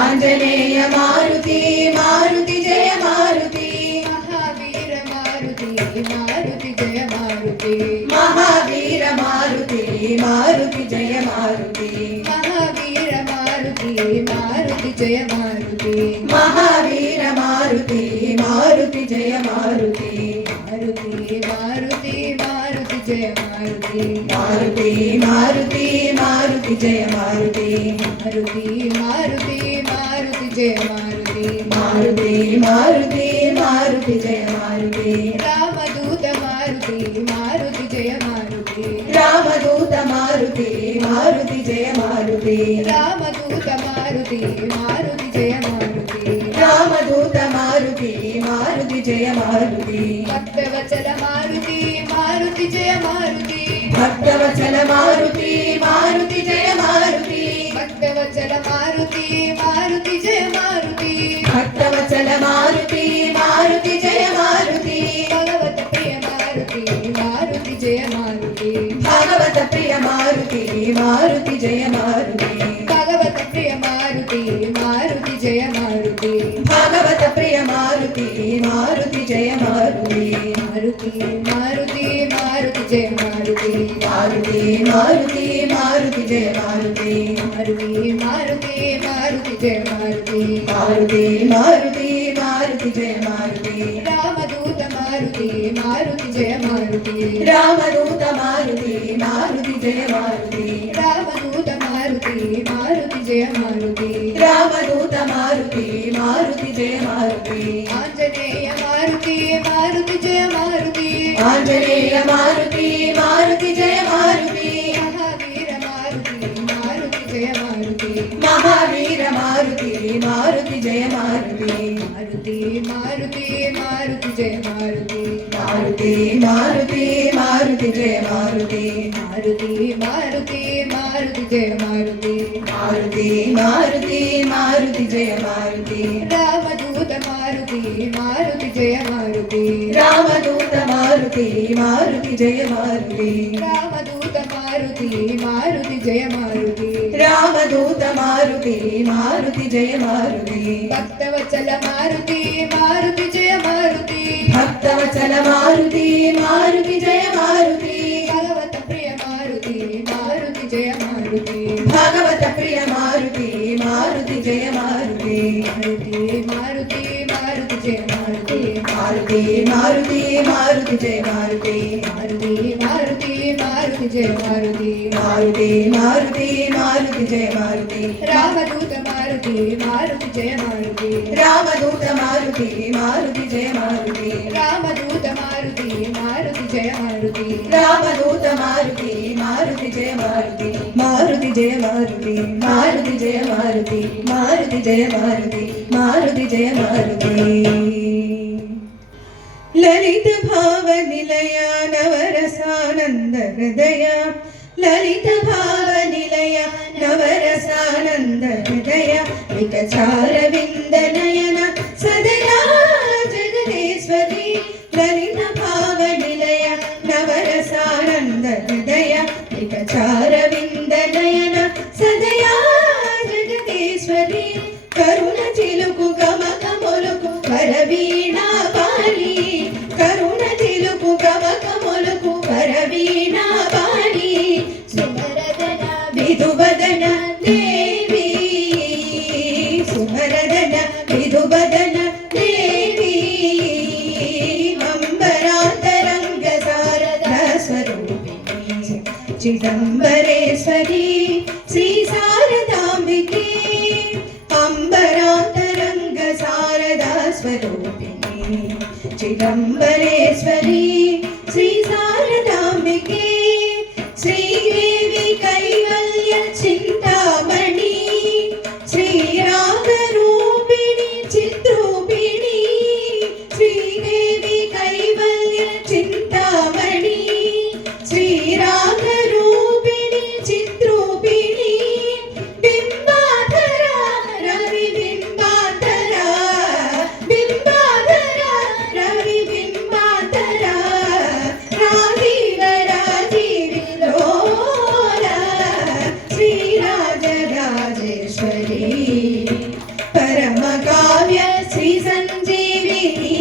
आंजनेय मारुति मारुति जय मारुति महावीर मारुति मारुति जय मारुति महावीर मारुति मारुति जय मारुति महावीर मारुति मारुति जय मारुति महावीर मारुति मारुति जय मारुति मारुति मारुति मारुति जय मारुति मारुति मारुति मारुति जय मारुति मारुति मारुति मारुति जय मारुति मारुति मारुति मारुति जय मारुति रामदूत मारुति मारुति जय मारुति रामदूत मारुति मारुति जय मारुति रामदूत मारुति मारुति जय मारुति रामदूत मारुति मारुति जय मारुति भक्तवचल मारुति मारुति जय मारुति भक्तवचल मारुति मारुति जय मारुति भक्तवचल मारुति मारुति जय मारुति भक्तवचल मारुति मारुति जय मारुति भगवत प्रिय मारुति मारुति जय मारुति भगवत प्रिय मारुति मारुति जय मारुति भगवत प्रिय मारुति मारुति जय मारुति भगवत प्रिय मारुति मारुति जय मारुति मारुति मारुति मारुति जय मारुति मारुति मारुति मारुति जय मारुति मारुति मारुति मारुति जय मारुति मारुति मारुति मारुति जय मारुति रामदूत मारुति मारुति जय मारुति रामदूत मारुति मारुति जय मारुति रामदूत मारुति मारुति जय मारुति रामदूत मारुति मारुति जय मारुति आंजनेय मारुति मारुति जय मारुति आंजनेय मारुति मारुति जय मारुति महावीर मारुति मारुति जय मारुति महावीर मारुति मारुति जय मारुति मारुति मारुति मारुति जय मारुति मारुति मारुति मारुति जय मारुति मारुति मारुति मारुति जय मारुति मारुति मारुति मारुति जय मारुति रामदूत मारुति मारुति जय मारुति रामदूत मारुति मारुति जय मारुति रामदूत मारुति मारुति जय मारुति रामदूत मारुति मारुति जय मारुति भक्तवचल मारुति मारुति जय मारुति भक्तवचल मारुति मारुति जय मारुति भगवत प्रिय मारुति मारुति जय मारुति भगवत प्रिय मारुति मारुति जय मारुति मारुति मारुति मारुति जय मारुति मारुति मारुति मारुति जय मारुति मारुति मारुति मारुति जय मारुति मारुति मारुति मारुति जय मारुति रामदूत मारुति మారుతి మారుతి జయ మారుతి రామదూత మారుతి మారుతి జయ మారుతి రామదూత మారుతి మారుతి జయ మారుతి రామదూత మారుతి మారుతి జయ మారుతి మారుతి జయ మారుతి మారుతి జయ మారుతి మారుతి జయ మారుతి మారుతి జయ మారుతి లలిత భావ నిలయ నవరసానంద హృదయ లలిత భావ నిలయ నవరసానంద హృదయ వికచార వింద నయన సదయా జగదీశ్వరి లలిత భావ నిలయ నవరసానంద హృదయ వికచార వింద నయన సదయా జగదీశ్వరి కరుణ చిలుకు గమక మొలుకు పరవీణా పాణి కరుణ చిలుకు గమక మొలుకు పరవీణా పాణి సుమరదన విధువదన దేవి సుమరదన విధువదన దేవి అంబరాంతరంగ శారదా స్వరూపిణి చిదంబరేశ్వరి శ్రీ శారదాంబికే అంబరాంతరంగ శారదా స్వరూపిణి చిదంబరేశ్వరి శ్రీ శారదాంబికే శ్రీదేవి కైవల్య చింతామణి శ్రీరాగరూపిణి చిద్రూపిణి శ్రీదేవి కైవల్య చింతామణి శ్రీరాగరూపిణి చిద్రూపిణి బింబాధర రవి బింబాధర బింబాధర రవి బింబాధర రాజీవ రాజీవి లోల శ్రీరాజరాజేశ్వరి పరమ కావ్య శ్రీ సంజీవిని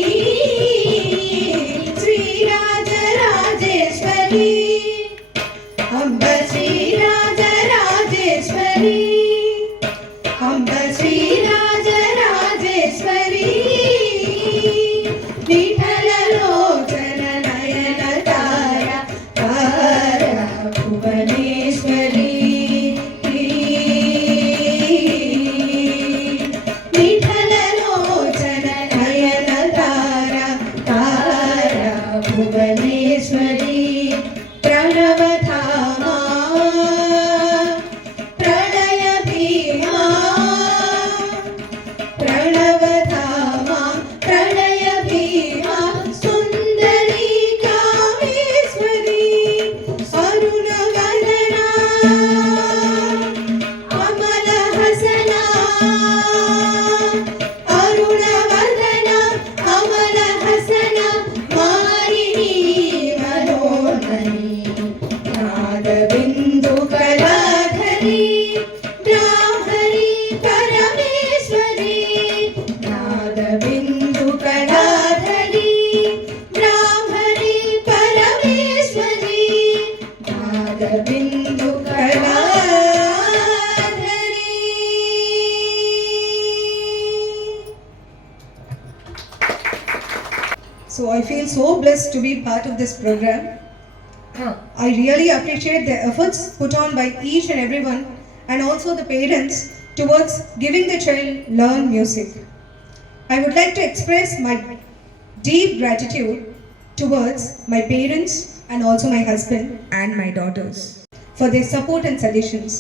శ్రీరాజరాజేశ్వరి అంబ శ్రీరాజరాజేశ్వరి అంబ శ్రీరాజరాజేశ్వరి విఠలలోచన నయన తార తార భువనేశ్వరి విఠలలోచన నయన తార తార భువనేశ్వరి ప్రణవధామా ప్రణయ భీమా ప్రణవధామా ప్రణయ భీమా సుందరి కామేశ్వరి అరుణవదనా అమల హసనా అరుణవదనా అమల హసనా మారిణీ మనోన్మణి నాదబిందు కళాధరి బ్రాహ్మణి పరమేశ్వరి నాదబిందు కళాధరి బ్రాహ్మణి Parameshwari నాదబిందు కళాధరి. So I feel so blessed to be part of this program. I really appreciate the efforts put on by each and everyone and also the parents towards giving the child learn music. I would like to express my deep gratitude towards my parents and also my husband and my daughters for their support and suggestions.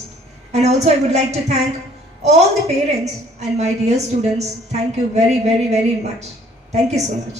And also I would like to thank all the parents and my dear students. Thank you very, very, very much. Thank you so much.